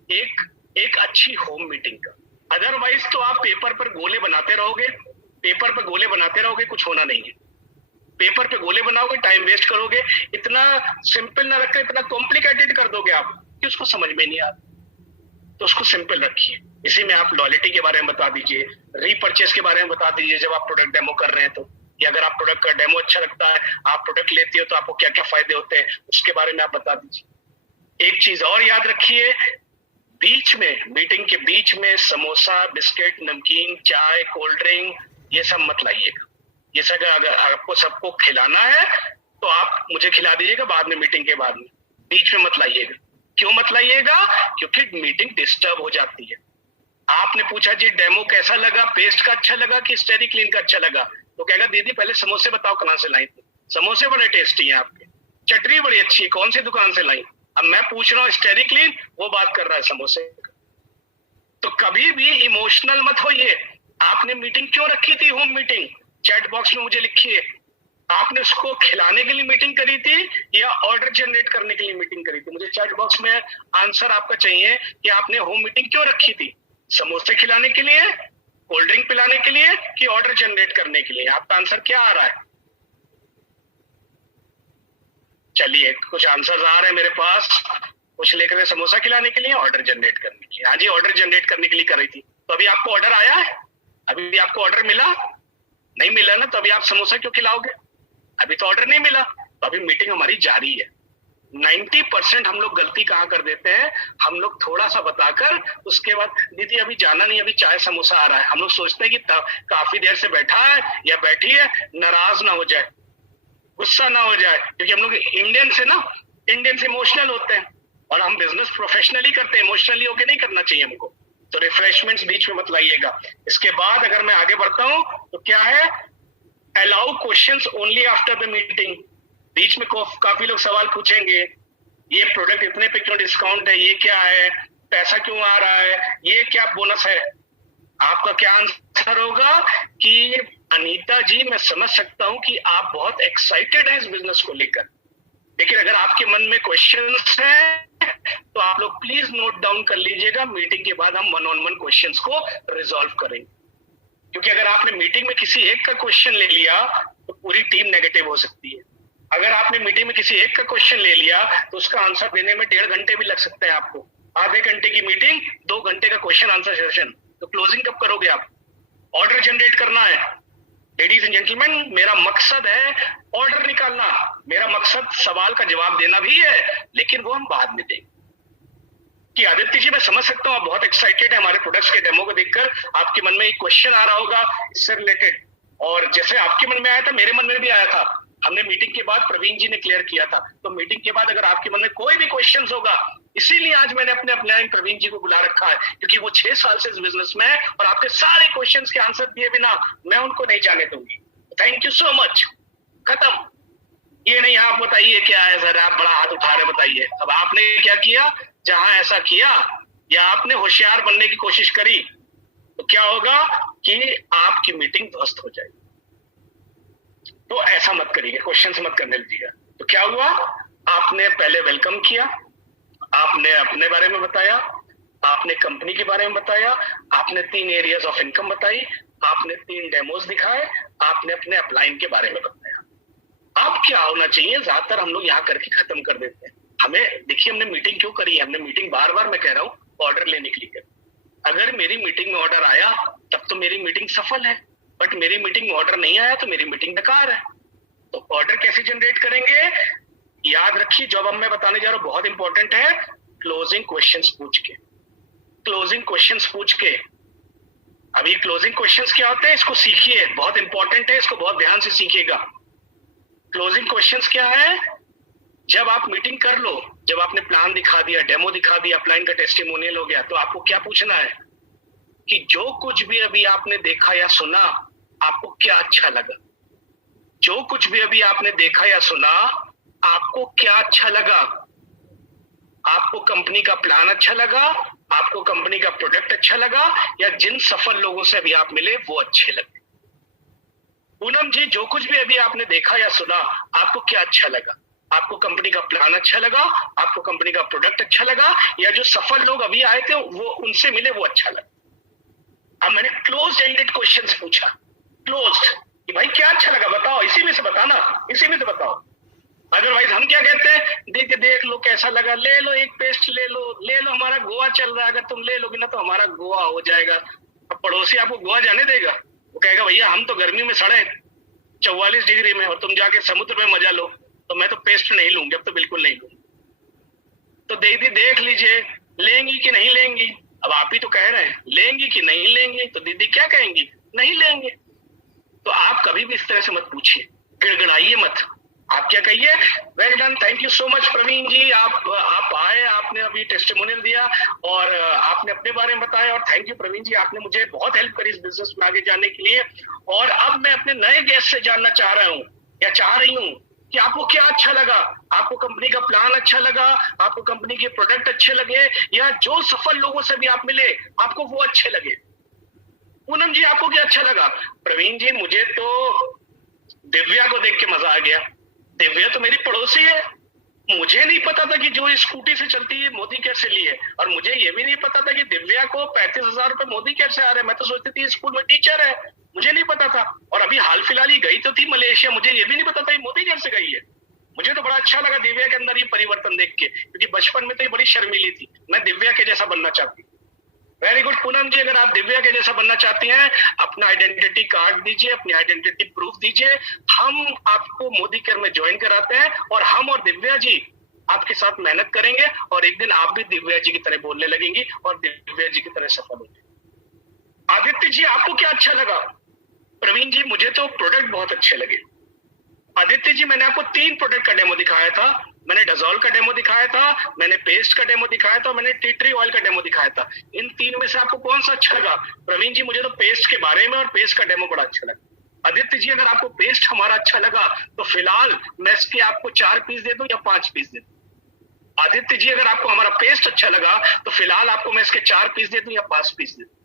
एक अच्छी होम मीटिंग का। अदरवाइज तो आप पेपर पर गोले बनाते रहोगे, पेपर पर गोले बनाते रहोगे, कुछ होना नहीं है। पेपर पे गोले बनाओगे, टाइम वेस्ट करोगे। इतना सिंपल ना रखकर इतना कॉम्प्लिकेटेड कर दोगे आप कि उसको समझ में नहीं आता। तो उसको सिंपल रखिए। इसी में आप लॉयल्टी के बारे में बता दीजिए, रीपर्चेस के बारे में बता दीजिए जब आप प्रोडक्ट डेमो कर रहे हैं तो, या अगर आप प्रोडक्ट का डेमो अच्छा लगता है, आप प्रोडक्ट लेती हो तो आपको क्या क्या फायदे होते हैं उसके बारे में आप बता दीजिए। एक चीज और याद रखिए, बीच में, मीटिंग के बीच में समोसा, बिस्किट, नमकीन, चाय, कोल्ड ड्रिंक, ये सब मत लाइएगा। ये सब अगर आपको सबको खिलाना है तो आप मुझे खिला दीजिएगा बाद में, मीटिंग के बाद में। बीच में मत लाइएगा। क्यों मत लाइएगा? क्योंकि मीटिंग डिस्टर्ब हो जाती है। आपने पूछा जी डेमो कैसा लगा, पेस्ट का अच्छा लगा कि स्टेरी क्लीन का अच्छा लगा, तो कहेगा दीदी पहले समोसे बताओ कहां से लाई थी, समोसे बड़े टेस्टी हैं आपके, चटनी बड़ी अच्छी है, कौन सी दुकान से लाई। अब मैं पूछ रहा हूँ स्टेरी क्लीन, वो बात कर रहा है समोसे। तो कभी भी इमोशनल मत होइए। आपने मीटिंग क्यों रखी थी, होम मीटिंग, चैट बॉक्स में मुझे लिखिए। आपने उसको खिलाने के लिए मीटिंग करी थी या ऑर्डर जनरेट करने के लिए मीटिंग करी थी? मुझे चैट बॉक्स में आंसर आपका चाहिए कि आपने होम मीटिंग क्यों रखी थी, समोसे खिलाने के लिए, कोल्ड ड्रिंक पिलाने के लिए, कि ऑर्डर जनरेट करने के लिए? आपका आंसर क्या आ रहा है? चलिए कुछ आंसर आ रहे हैं मेरे पास। कुछ लेकर समोसा खिलाने के लिए, ऑर्डर जनरेट करने के लिए। हाँ जी, ऑर्डर जनरेट करने के लिए कर रही थी। तो अभी आपको ऑर्डर आया है? अभी भी आपको ऑर्डर मिला नहीं? मिला ना, तो अभी आप समोसा क्यों खिलाओगे? अभी तो ऑर्डर नहीं मिला। तो अभी मीटिंग हमारी जारी है। 90% हम लोग गलती कहाँ कर देते हैं, हम लोग थोड़ा सा बताकर उसके बाद दीदी अभी जाना नहीं, अभी चाय समोसा आ रहा है, हम लोग सोचते हैं कि काफी देर से बैठा है या बैठी है, नाराज ना हो जाए, गुस्सा ना हो जाए, क्योंकि हम लोग इंडियंस इमोशनल होते हैं और हम बिजनेस प्रोफेशनली करते हैं, इमोशनली होके नहीं करना चाहिए हमको। तो रिफ्रेशमेंट्स बीच में मत लाइएगा। इसके बाद अगर मैं आगे बढ़ता हूं तो क्या है, allow questions only after the meeting. बीच में काफी लोग सवाल पूछेंगे, ये प्रोडक्ट इतने पे क्यों डिस्काउंट है, ये क्या है, पैसा क्यों आ रहा है, ये क्या बोनस है? आपका क्या आंसर होगा कि अनीता जी मैं समझ सकता हूं कि आप बहुत एक्साइटेड हैं इस बिजनेस को लेकर, लेकिन अगर आपके मन में क्वेश्चंस हैं तो आप लोग प्लीज नोट डाउन कर लीजिएगा। मीटिंग के बाद हम 1-on-1 क्वेश्चंस को रिजॉल्व करेंगे, क्योंकि अगर आपने मीटिंग में किसी एक का क्वेश्चन ले लिया तो पूरी टीम नेगेटिव हो सकती है। अगर आपने मीटिंग में किसी एक का क्वेश्चन ले लिया तो उसका आंसर देने में 1.5 घंटे भी लग सकते हैं आपको। आधे घंटे की मीटिंग, 2 घंटे का क्वेश्चन आंसर सेशन, तो क्लोजिंग कब करोगे आप? ऑर्डर जनरेट करना है। लेडीज एंड जेंटलमैन, मेरा मकसद है ऑर्डर निकालना, मेरा मकसद सवाल का जवाब देना भी है, लेकिन वो हम बाद में देंगे। कि आदित्य जी मैं समझ सकता हूँ आप बहुत एक्साइटेड है हमारे प्रोडक्ट्स के डेमो को देखकर, आपके मन में एक क्वेश्चन आ रहा होगा इससे रिलेटेड, और जैसे आपके मन में आया था मेरे मन में भी आया था। हमने मीटिंग के बाद प्रवीण जी ने क्लियर किया था, तो मीटिंग के बाद अगर आपके मन में कोई भी क्वेश्चन होगा, इसीलिए आज मैंने अपने प्रवीण जी को बुला रखा है, क्योंकि वो 6 साल से इस बिजनेस में है और आपके सारे क्वेश्चंस के आंसर दिए बिना मैं उनको नहीं जाने दूंगी। Thank you so much. खत्म। ये नहीं आप बताइए क्या है सर, आप बड़ा हाथ उठा रहे, बताइए अब आपने क्या किया, जहां ऐसा किया या आपने होशियार बनने की कोशिश करी? तो क्या होगा कि आपकी मीटिंग ध्वस्त हो जाएगी। तो ऐसा मत करिए, क्वेश्चन मत करने दीजिएगा। तो क्या हुआ, आपने पहले वेलकम किया, आपने अपने बारे में बताया, आपने कंपनी के बारे में बताया, आपने 3 एरियाज ऑफ इनकम बताई, आपने 3 डेमोज दिखाए, आपने अपने अपलाइन के बारे में बताया। अब क्या होना चाहिए, ज्यादातर हम लोग यहाँ करके खत्म कर देते हैं। हमें देखिए, हमने मीटिंग क्यों करी है, हमने मीटिंग बार बार मैं कह रहा हूँ ऑर्डर लेने के लिए करी। अगर मेरी मीटिंग में ऑर्डर आया तब तो मेरी मीटिंग सफल है, बट मेरी मीटिंग में ऑर्डर नहीं आया तो मेरी मीटिंग बेकार है। तो ऑर्डर कैसे जनरेट करेंगे, याद रखिए, जो अब मैं बताने जा रहा हूं बहुत इंपॉर्टेंट है। क्लोजिंग क्वेश्चंस पूछ के, क्लोजिंग क्वेश्चंस पूछ के। अब ये क्लोजिंग क्वेश्चंस क्या होते हैं, इसको सीखिए, बहुत इंपॉर्टेंट है, इसको बहुत ध्यान से सीखिएगा। क्लोजिंग क्वेश्चंस क्या है, जब आप मीटिंग कर लो, जब आपने प्लान दिखा दिया, डेमो दिखा दिया, अपलाइन का टेस्टिमोनियल हो गया, तो आपको क्या पूछना है कि जो कुछ भी अभी आपने देखा या सुना आपको क्या अच्छा लगा। जो कुछ भी अभी आपने देखा या सुना आपको क्या अच्छा लगा। आपको कंपनी का प्लान अच्छा लगा, आपको कंपनी का प्रोडक्ट अच्छा लगा, या जिन सफल लोगों से अभी आप मिले वो अच्छे लगे। पूनम जी, जो कुछ भी अभी आपने देखा या सुना आपको क्या अच्छा लगा। आपको कंपनी का प्लान अच्छा लगा, आपको कंपनी का प्रोडक्ट अच्छा लगा, या जो सफल लोग अभी आए थे वो उनसे मिले वो अच्छा लगा। अब मैंने क्लोज एंडेड क्वेश्चंस पूछा, क्लोज्ड, कि भाई क्या अच्छा लगा बताओ, इसी में से बताना, इसी में से बताओ। अदरवाइज हम क्या कहते हैं, देख लो कैसा लगा, ले लो एक पेस्ट, ले लो हमारा गोवा चल रहा है, अगर तुम ले लोगे ना तो हमारा गोवा हो जाएगा। अब पड़ोसी आपको गोवा जाने देगा? वो कहेगा भैया हम तो गर्मी में सड़े 44 डिग्री में और तुम जाके समुद्र में मजा लो, तो मैं तो पेस्ट नहीं लूंगी, अब तो बिल्कुल नहीं लूंगी। तो दीदी देख लीजिए लेंगी कि नहीं लेंगी। अब आप ही तो कह रहे हैं लेंगी कि नहीं लेंगी, तो दीदी क्या कहेंगी, नहीं लेंगे। तो आप कभी भी इस तरह से मत पूछिए, गिड़गिड़ाइए मत। आप क्या कहिए, well done, thank you so much Praveen ji, आप आए, आपने अभी टेस्टिमोनियल दिया और आपने अपने बारे में बताया, और थैंक यू प्रवीण जी, आपने मुझे बहुत हेल्प करी इस बिजनेस में आगे जाने के लिए। और अब मैं अपने नए गेस्ट से जानना चाह रहा हूँ या चाह रही हूँ कि आपको क्या अच्छा लगा। आपको कंपनी का प्लान अच्छा लगा, आपको कंपनी के प्रोडक्ट अच्छे लगे, या जो सफल लोगों से भी आप मिले आपको वो अच्छे लगे। पूनम जी आपको क्या अच्छा लगा? प्रवीण जी मुझे तो दिव्या को देख के मजा आ गया। दिव्या तो मेरी पड़ोसी है, मुझे नहीं पता था कि जो स्कूटी से चलती है मोदी केयर से ली है, और मुझे ये भी नहीं पता था कि दिव्या को 35,000 रुपए मोदी केयर से आ रहे हैं। मैं तो सोचती थी स्कूल में टीचर है, मुझे नहीं पता था। और अभी हाल फिलहाल ही गई तो थी मलेशिया, मुझे ये भी नहीं पता था ये मोदी केयर से गई है। मुझे तो बड़ा अच्छा लगा दिव्या के अंदर ये परिवर्तन देख के, क्योंकि बचपन में तो ये बड़ी शर्मीली थी। मैं दिव्या के जैसा बनना चाहती। वेरी गुड पूनम जी, अगर आप दिव्या के जैसा बनना चाहती हैं, अपना आइडेंटिटी कार्ड दीजिए, अपनी आइडेंटिटी प्रूफ दीजिए, हम आपको मोदी केयर में ज्वाइन कराते हैं, और हम और दिव्या जी आपके साथ मेहनत करेंगे, और एक दिन आप भी दिव्या जी की तरह बोलने लगेंगी और दिव्या जी की तरह सफल होंगे। आदित्य जी आपको क्या अच्छा लगा? प्रवीण जी मुझे तो प्रोडक्ट बहुत अच्छे लगे। आदित्य जी मैंने आपको 3 प्रोडक्ट का डेमो दिखाया था, मैंने डजोल का डेमो दिखाया था, मैंने पेस्ट का डेमो दिखाया था, मैंने टी ट्री ऑयल का डेमो दिखाया था। इन 3 में से आपको कौन सा अच्छा लगा? प्रवीण जी मुझे तो पेस्ट के बारे में और पेस्ट का डेमो बड़ा अच्छा लगा। आदित्य जी अगर आपको पेस्ट हमारा अच्छा लगा तो फिलहाल मैं इसके आपको 4 पीस दे दूं या 5 पीस दे दूं? आदित्य जी अगर आपको हमारा पेस्ट अच्छा लगा तो फिलहाल आपको मैं इसके 4 पीस दे दूं या 5 पीस दे दूं?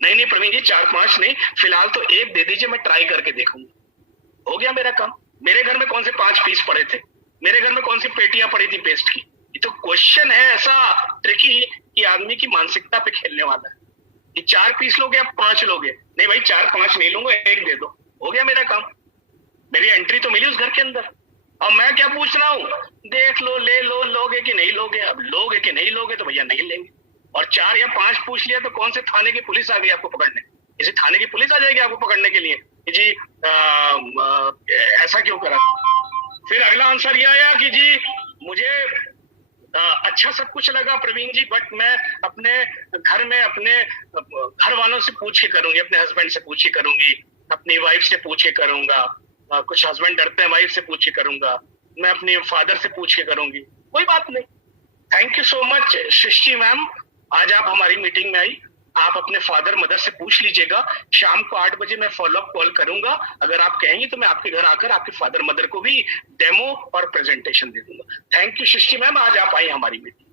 नहीं प्रवीण जी 4-5 नहीं, फिलहाल तो 1 दे दीजिए, मैं ट्राई करके देखूंगा। हो गया मेरा काम। मेरे घर में कौन से 5 पीस पड़े थे, मेरे घर में कौन सी पेटियां पड़ी थी पेस्ट की? ये तो क्वेश्चन है ऐसा ट्रिकी कि आदमी की मानसिकता पे खेलने वाला है कि 4 पीस लोगे या 5 लोगे। नहीं भाई 4-5 नहीं लूंगा, 1 दे दो, हो गया मेरा काम। मेरी एंट्री तो मिली उस घर के अंदर। अब मैं क्या पूछ रहा हूँ, देख लो, ले लो, लोगे कि नहीं लोगे? अब लोगे कि नहीं लोगे तो भैया नहीं लेंगे। और 4 या 5 पूछ लिया तो कौन से थाने की पुलिस आ गई आपको पकड़ने? किसी थाने की पुलिस आ जाएगी आपको पकड़ने के लिए कि जी ऐसा क्यों करा? फिर अगला आंसर ये आया कि जी मुझे अच्छा सब कुछ लगा प्रवीण जी, बट मैं अपने घर में अपने घर वालों से पूछ के करूंगी, अपने हस्बैंड से पूछ के करूंगी, अपनी वाइफ से पूछ के करूंगा, कुछ हस्बैंड डरते हैं, वाइफ से पूछ के करूंगा, मैं अपने फादर से पूछ के करूंगी। कोई बात नहीं। Thank you so much Srishti ma'am, आज आप हमारी मीटिंग में आई। आप अपने फादर मदर से पूछ लीजिएगा, शाम को 8 बजे मैं फॉलोअप कॉल करूंगा। अगर आप कहेंगे तो मैं आपके घर आकर आपके फादर मदर को भी डेमो और प्रेजेंटेशन दे दूंगा। थैंक यू सृष्टि मैम, आज आप आई हमारी मीटिंग।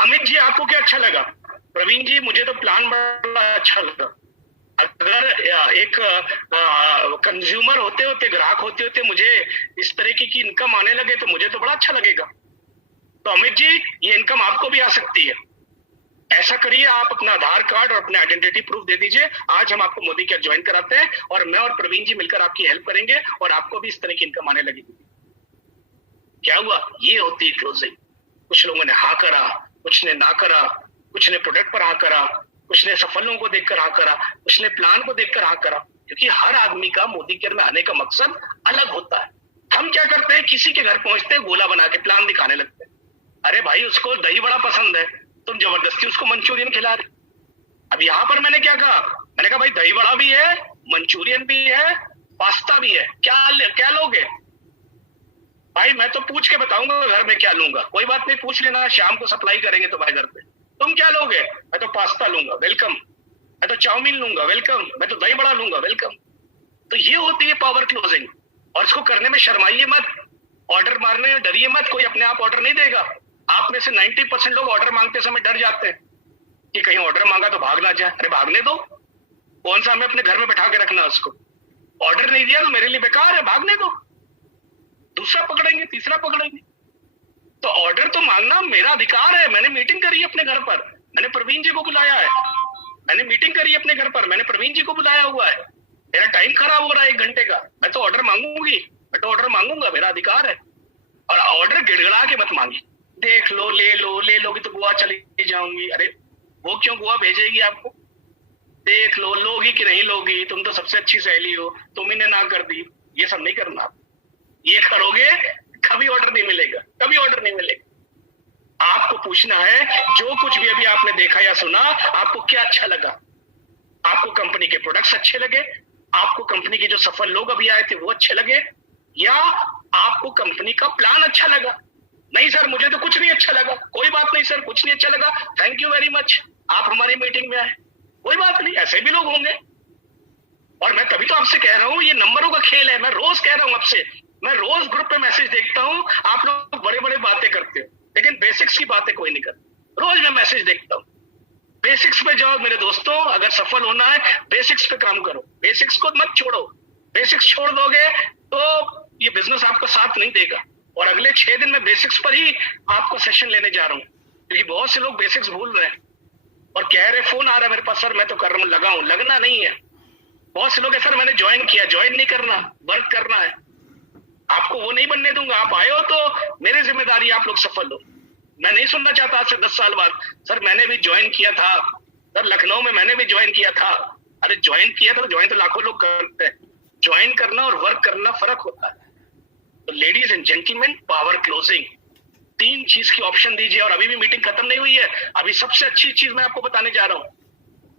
अमित जी आपको क्या अच्छा लगा? प्रवीण जी मुझे तो प्लान बड़ा अच्छा लगा। अगर एक कंज्यूमर होते होते, ग्राहक होते होते मुझे इस तरीके की इनकम आने लगे तो मुझे तो बड़ा अच्छा लगेगा। तो अमित जी ये इनकम आपको भी आ सकती है। ऐसा करिए, आप अपना आधार कार्ड और अपना आइडेंटिटी प्रूफ दे दीजिए, आज हम आपको मोदी केयर ज्वाइन कराते हैं और मैं और प्रवीण जी मिलकर आपकी हेल्प करेंगे और आपको भी इस तरह की इनकम आने लगेगी। क्या हुआ? ये होती है क्लोजिंग। कुछ लोगों ने हाँ करा, कुछ ने ना करा, कुछ ने प्रोडक्ट पर हाँ करा, कुछ ने सफलों को देखकर हाँ करा, कुछ ने प्लान को देखकर हाँ करा, क्योंकि हर आदमी का मोदी केयर में आने का मकसद अलग होता है। हम क्या करते हैं, किसी के घर पहुंचते हैं, गोला बना के प्लान दिखाने लगते हैं। अरे भाई उसको दही बड़ा पसंद है, तुम जबरदस्ती उसको मंचूरियन खिला रहे। अब यहाँ पर मैंने क्या कहा, मैंने कहा भाई दही बड़ा भी है, मंचूरियन भी है, पास्ता भी है, क्या लोगे? भाई मैं तो पूछ के बताऊंगा घर में क्या लूंगा, कोई बात नहीं, पूछ लेना, शाम को सप्लाई करेंगे तुम्हारे घर पे। तुम क्या लोगे? मैं तो पास्ता लूंगा, वेलकम। मैं तो चाउमीन लूंगा, वेलकम। मैं तो दही बड़ा लूंगा, वेलकम। तो ये होती है पावर क्लोजिंग, और इसको करने में शर्माइए मत, ऑर्डर मारने में डरिए मत। कोई अपने आप ऑर्डर नहीं देगा। आप में से 90% लोग ऑर्डर मांगते समय डर जाते हैं कि कहीं ऑर्डर मांगा तो भाग ना जाए। अरे भागने दो, कौन सा हमें अपने घर में बैठा के रखना उसको? ऑर्डर नहीं दिया तो मेरे लिए बेकार है, भागने दो, दूसरा पकड़ेंगे, तीसरा पकड़ेंगे। तो ऑर्डर तो मांगना मेरा अधिकार है। मैंने मीटिंग करी अपने घर पर, मैंने प्रवीण जी को बुलाया है, मैंने मीटिंग करी अपने घर पर, मैंने प्रवीण जी को बुलाया हुआ है। मेरा टाइम खराब हो रहा है 1 घंटे का, मैं तो ऑर्डर मांगूंगी, मैं तो ऑर्डर मांगूंगा, मेरा अधिकार है। और ऑर्डर गिड़गिड़ा के मत मांगी, देख लो, ले लोगी तो गोवा चली जाऊंगी। अरे वो क्यों गोवा भेजेगी आपको? देख लो, लोगी कि नहीं लोगी, तुम तो सबसे अच्छी सहेली हो, तुम ही ने ना कर दी। ये सब नहीं करना। ये करोगे कभी ऑर्डर नहीं मिलेगा, कभी ऑर्डर नहीं मिलेगा। आपको पूछना है जो कुछ भी अभी आपने देखा या सुना, आपको क्या अच्छा लगा? आपको कंपनी के प्रोडक्ट्स अच्छे लगे? आपको कंपनी के जो सफल लोग अभी आए थे वो अच्छे लगे? या आपको कंपनी का प्लान अच्छा लगा? नहीं सर मुझे तो कुछ नहीं अच्छा लगा। कोई बात नहीं सर, कुछ नहीं अच्छा लगा, थैंक यू वेरी मच, आप हमारी मीटिंग में आए, कोई बात नहीं, ऐसे भी लोग होंगे। और मैं तभी तो आपसे कह रहा हूं ये नंबरों का खेल है। मैं रोज कह रहा हूं आपसे, मैं रोज ग्रुप पे मैसेज देखता हूं, आप लोग बड़े बड़े बातें करते हो लेकिन बेसिक्स की बातें कोई नहीं करता। रोज मैं मैसेज देखता हूं, बेसिक्स पे जाओ मेरे दोस्तों। अगर सफल होना है बेसिक्स पे काम करो, बेसिक्स को मत छोड़ो। बेसिक्स छोड़ दोगे तो ये बिजनेस आपका साथ नहीं देगा। और अगले 6 दिन में बेसिक्स पर ही आपको सेशन लेने जा रहा हूँ, क्योंकि बहुत से लोग बेसिक्स भूल रहे हैं और कह रहे, फोन आ रहा है मेरे पास, सर मैं तो कर रहा हूँ, लगा हूं। लगना नहीं है। बहुत से लोग है, सर मैंने ज्वाइन किया, ज्वाइन नहीं करना, वर्क करना है। आपको वो नहीं बनने दूंगा। आप आए हो तो मेरी जिम्मेदारी, आप लोग सफल हो। मैं नहीं सुनना चाहता आज से 10 साल बाद, सर मैंने भी ज्वाइन किया था, सर लखनऊ में मैंने भी ज्वाइन किया था। अरे ज्वाइन किया था तो ज्वाइन तो लाखों लोग करते हैं। ज्वाइन करना और वर्क करना फर्क होता है। तो ladies and gentleman, power closing 3 चीज की ऑप्शन दीजिए। और अभी भी मीटिंग खत्म नहीं हुई है। अभी सबसे अच्छी चीज मैं आपको बताने जा रहा हूं।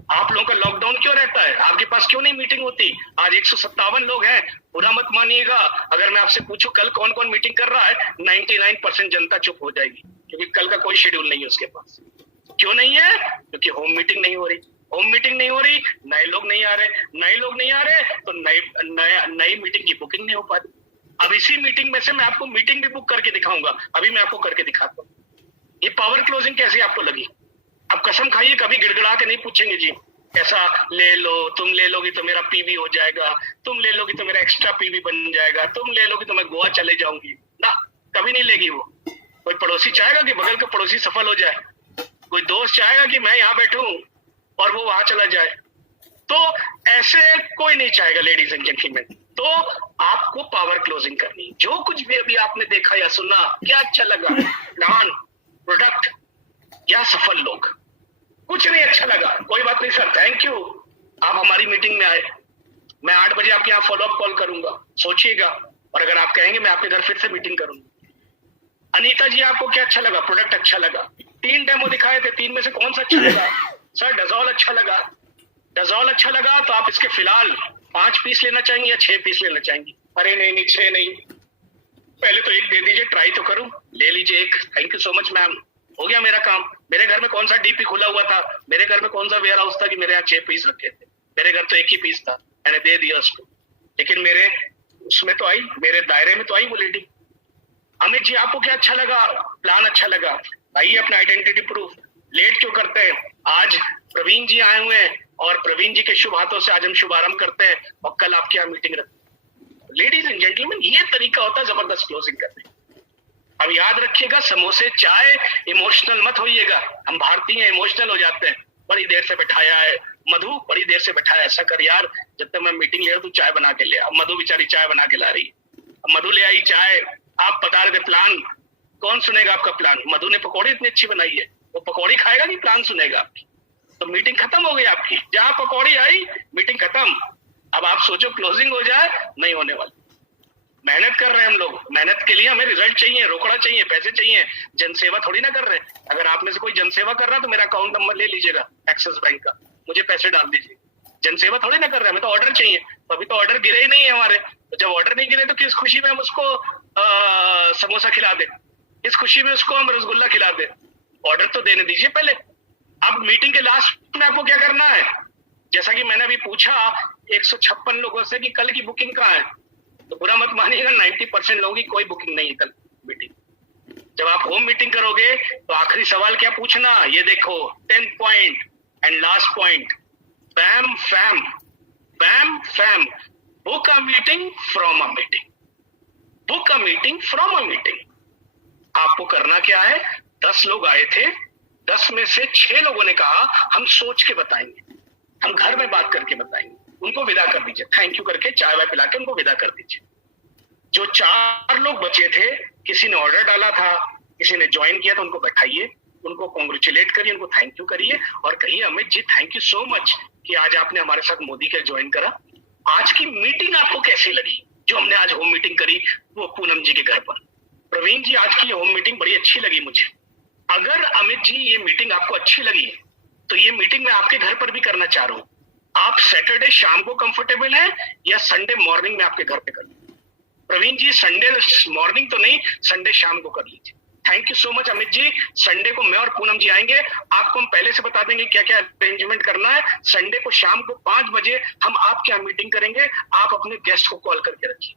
आप लोगों का लॉकडाउन क्यों रहता है? आपके पास क्यों नहीं मीटिंग होती? आज 157 लोग हैं, बुरा मत मानिएगा। अगर मैं आपसे पूछूं कल कौन कौन मीटिंग कर रहा है, 99% जनता चुप हो जाएगी, क्योंकि कल का कोई शेड्यूल नहीं है उसके पास। क्यों नहीं है? क्योंकि होम मीटिंग नहीं हो रही। होम मीटिंग नहीं हो रही, नए लोग नहीं आ रहे, नए लोग नहीं आ रहे तो नई मीटिंग की बुकिंग नहीं हो पाती। अब इसी मीटिंग में से मैं आपको मीटिंग भी बुक करके दिखाऊंगा। अभी मैं आपको करके दिखाता हूँ। ये पावर क्लोजिंग कैसी आपको लगी? आप कसम खाइए, कभी गिड़गिड़ा के नहीं पूछेंगे जी ऐसा ले लो, तुम ले लोगी तो मेरा पीवी हो जाएगा, तुम ले लोगी तो मेरा एक्स्ट्रा पीवी बन जाएगा, तुम ले लोगी तो मैं गोवा चले जाऊंगी ना, कभी नहीं लेगी वो। कोई पड़ोसी चाहेगा कि बगल का पड़ोसी सफल हो जाए? कोई दोस्त चाहेगा कि मैं यहाँ बैठूं और वो वहां चला जाए? तो ऐसे कोई नहीं चाहेगा लेडीज एंड जेंटलमैन। तो आपको पावर क्लोजिंग करनी। जो कुछ भी अभी आपने देखा या सुना, क्या अच्छा लगा? प्लान, प्रोडक्ट या सफल लोग? कुछ नहीं अच्छा लगा, कोई बात नहीं सर, थैंक यू, आप हमारी मीटिंग में आए। मैं 8 बजे आपके यहाँ फॉलोअप कॉल करूंगा, सोचिएगा। और अगर आप कहेंगे मैं आपके घर फिर से मीटिंग करूंगा। अनीता जी आपको क्या अच्छा लगा? प्रोडक्ट अच्छा लगा। 3 डेमो दिखाए थे, 3 में से कौन सा अच्छा लगा? सर डजॉल अच्छा लगा। डजॉल अच्छा लगा तो आप इसके फिलहाल 5 पीस लेना चाहेंगे या 6 पीस लेना चाहेंगे? अरे नहीं 6 नहीं, पहले तो 1 दे दीजिए, ट्राई तो करूं। ले लीजिए 1, thank you so much ma'am, हो गया मेरा काम। मेरे घर में कौन सा डीपी खुला हुआ था? मेरे घर में कौन सा वेयर हाउस था कि मेरे यहाँ 6 पीस रखे थे? मेरे घर तो 1 ही पीस था, मैंने दे दिया उसको। लेकिन मेरे उसमें तो आई, मेरे दायरे में तो आई वो लेडी। अमित जी आपको क्या अच्छा लगा? प्लान अच्छा लगा, आइए अपना आइडेंटिटी प्रूफ। लेट क्यों करते हैं? आज प्रवीण जी आए हुए हैं और प्रवीण जी के शुभ हाथों से आज हम शुभारंभ करते हैं और कल आपके यहाँ मीटिंग रखते हैं। लेडीज एंड जेंटलमैन, ये तरीका होता है जबरदस्त क्लोजिंग करने। अब याद रखिएगा, समोसे चाय इमोशनल मत होइएगा। हम भारतीय इमोशनल हो जाते हैं। बड़ी देर से बैठाया है मधु, बड़ी देर से बैठाया, ऐसा कर यार, जब तक मैं मीटिंग ले रहा हूं तू चाय बना के ले। अब मधु बेचारी चाय बना के ला रही, अब मधु ले आई चाय, आप बता रहे थे प्लान, कौन सुनेगा आपका प्लान? मधु ने पकौड़ी इतनी अच्छी बनाई है, वो पकौड़ी खाएगा कि प्लान सुनेगा आपकी? तो मीटिंग खत्म हो गई आपकी, जहां पकौड़ी आई मीटिंग खत्म। अब आप सोचो क्लोजिंग हो जाए, नहीं होने वाली। मेहनत कर रहे हैं हम लोग, मेहनत के लिए हमें रिजल्ट चाहिए, रोकड़ा चाहिए, पैसे चाहिए, जनसेवा थोड़ी ना कर रहे हैं। अगर आप में से कोई जनसेवा कर रहा है तो मेरा अकाउंट नंबर ले लीजिएगा एक्सिस बैंक का, मुझे पैसे डाल दीजिए। जनसेवा थोड़ी ना कर रहे हैं, हमें तो ऑर्डर चाहिए। तो अभी तो ऑर्डर गिरे ही नहीं है हमारे, तो जब ऑर्डर नहीं गिरे तो किस खुशी में हम उसको समोसा खिला दे, किस खुशी में उसको हम रसगुल्ला खिला दे? ऑर्डर तो देने दीजिए पहले। अब मीटिंग के लास्ट में आपको क्या करना है? जैसा कि मैंने अभी पूछा 156 लोगों से कि कल की बुकिंग कहाँ है, तो बुरा मत मानिएगा, 90% लोगों की कोई बुकिंग नहीं है कल मीटिंग। जब आप होम मीटिंग करोगे तो आखिरी सवाल क्या पूछना, ये देखो 10th point and last point, bam fam, bam fam, book a meeting from a meeting, book a meeting from a meeting. आपको करना क्या है? 10 लोग आए थे, 10 में से 6 लोगों ने कहा हम सोच के बताएंगे, हम घर में बात करके बताएंगे। उनको विदा कर दीजिए, थैंक यू करके चाय वाय पिला के उनको विदा कर दीजिए। जो 4 लोग बचे थे, किसी ने ऑर्डर डाला था, किसी ने ज्वाइन किया, तो उनको बैठाइए, उनको कॉन्ग्रेचुलेट करिए, उनको थैंक यू करिए और कहिए Amit ji thank you so much कि आज आपने हमारे साथ मोदी का ज्वाइन करा। आज की मीटिंग आपको कैसी लगी? जो हमने आज होम मीटिंग करी वो पूनम जी के घर पर। प्रवीण जी, आज की होम मीटिंग बड़ी अच्छी लगी मुझे। अगर अमित जी ये मीटिंग आपको अच्छी लगी तो ये मीटिंग मैं आपके घर पर भी करना चाह रहा हूँ। आप सैटरडे शाम को कंफर्टेबल है या संडे मॉर्निंग में आपके घर पे कर लीजिए? प्रवीण जी, संडे मॉर्निंग तो नहीं, संडे शाम को कर लीजिए। Thank you so much Amit ji. Sunday को मैं और पूनम जी आएंगे, आपको हम पहले से बता देंगे क्या क्या अरेंजमेंट करना है। संडे को शाम को 5 बजे हम आपके यहाँ मीटिंग करेंगे, आप अपने गेस्ट को कॉल करके रखिए।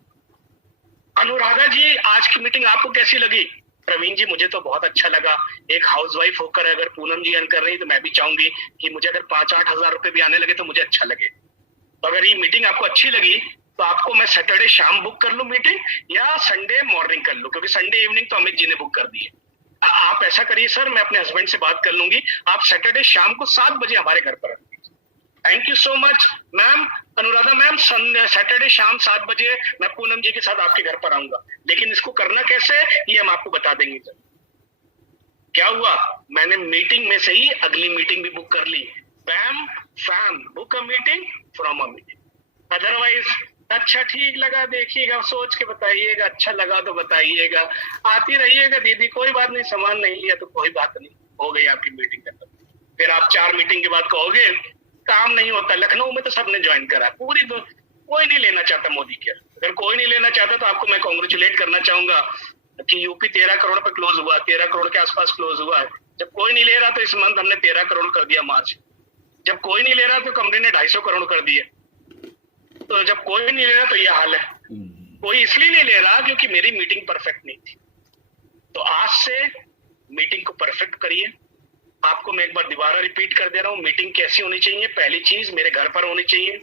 अनुराधा जी, आज की मीटिंग आपको कैसी लगी? प्रवीण जी, मुझे तो बहुत अच्छा लगा। एक हाउसवाइफ होकर अगर पूनम जी अर्न कर रही तो मैं भी चाहूंगी कि मुझे अगर 5-8 हजार रुपए भी आने लगे तो मुझे अच्छा लगे। तो अगर ये मीटिंग आपको अच्छी लगी तो आपको मैं सैटरडे शाम बुक कर लूं मीटिंग या संडे मॉर्निंग कर लूं? क्योंकि संडे इवनिंग तो अमित जी ने बुक कर दी है। आप ऐसा करिए सर, मैं अपने हस्बैंड से बात कर लूंगी, आप सैटरडे शाम को 7 बजे हमारे घर पर आइए। Thank you so much ma'am. Anuradha ma'am, Saturday शाम 7 बजे मैं पूनम जी के साथ आपके घर पर आऊंगा, लेकिन इसको करना कैसे ये हम आपको बता देंगे। सर क्या हुआ, मैंने मीटिंग में से ही अगली मीटिंग भी बुक कर ली। Bam fam, book a meeting from a meeting. Otherwise अच्छा ठीक लगा देखिएगा, सोच के बताइएगा, अच्छा लगा तो बताइएगा, आती रहिएगा दीदी, कोई बात नहीं, सामान नहीं लिया तो कोई बात नहीं, हो गई आपकी मीटिंग खत्म। फिर आप 4 मीटिंग के बाद कहोगे काम नहीं होता। लखनऊ में तो सबने ज्वाइन करा, पूरी तो कोई नहीं लेना चाहता मोदी केयर। अगर कोई नहीं लेना चाहता तो आपको मैं कॉन्ग्रेचुलेट करना चाहूंगा कि यूपी 13 करोड़ पे क्लोज हुआ, 13 करोड़ के आसपास क्लोज हुआ है। जब कोई नहीं ले रहा तो इस मंथ हमने 13 करोड़ कर दिया मार्च। जब कोई नहीं ले रहा तो कंपनी ने 250 करोड़ कर दिए। तो जब कोई नहीं ले रहा तो यह हाल है। कोई इसलिए नहीं ले रहा क्योंकि मेरी मीटिंग परफेक्ट नहीं थी। तो आज से मीटिंग को परफेक्ट करिए। आपको मैं एक बार दोबारा रिपीट कर दे रहा हूँ, मीटिंग कैसी होनी चाहिए? पहली चीज, मेरे घर पर होनी चाहिए।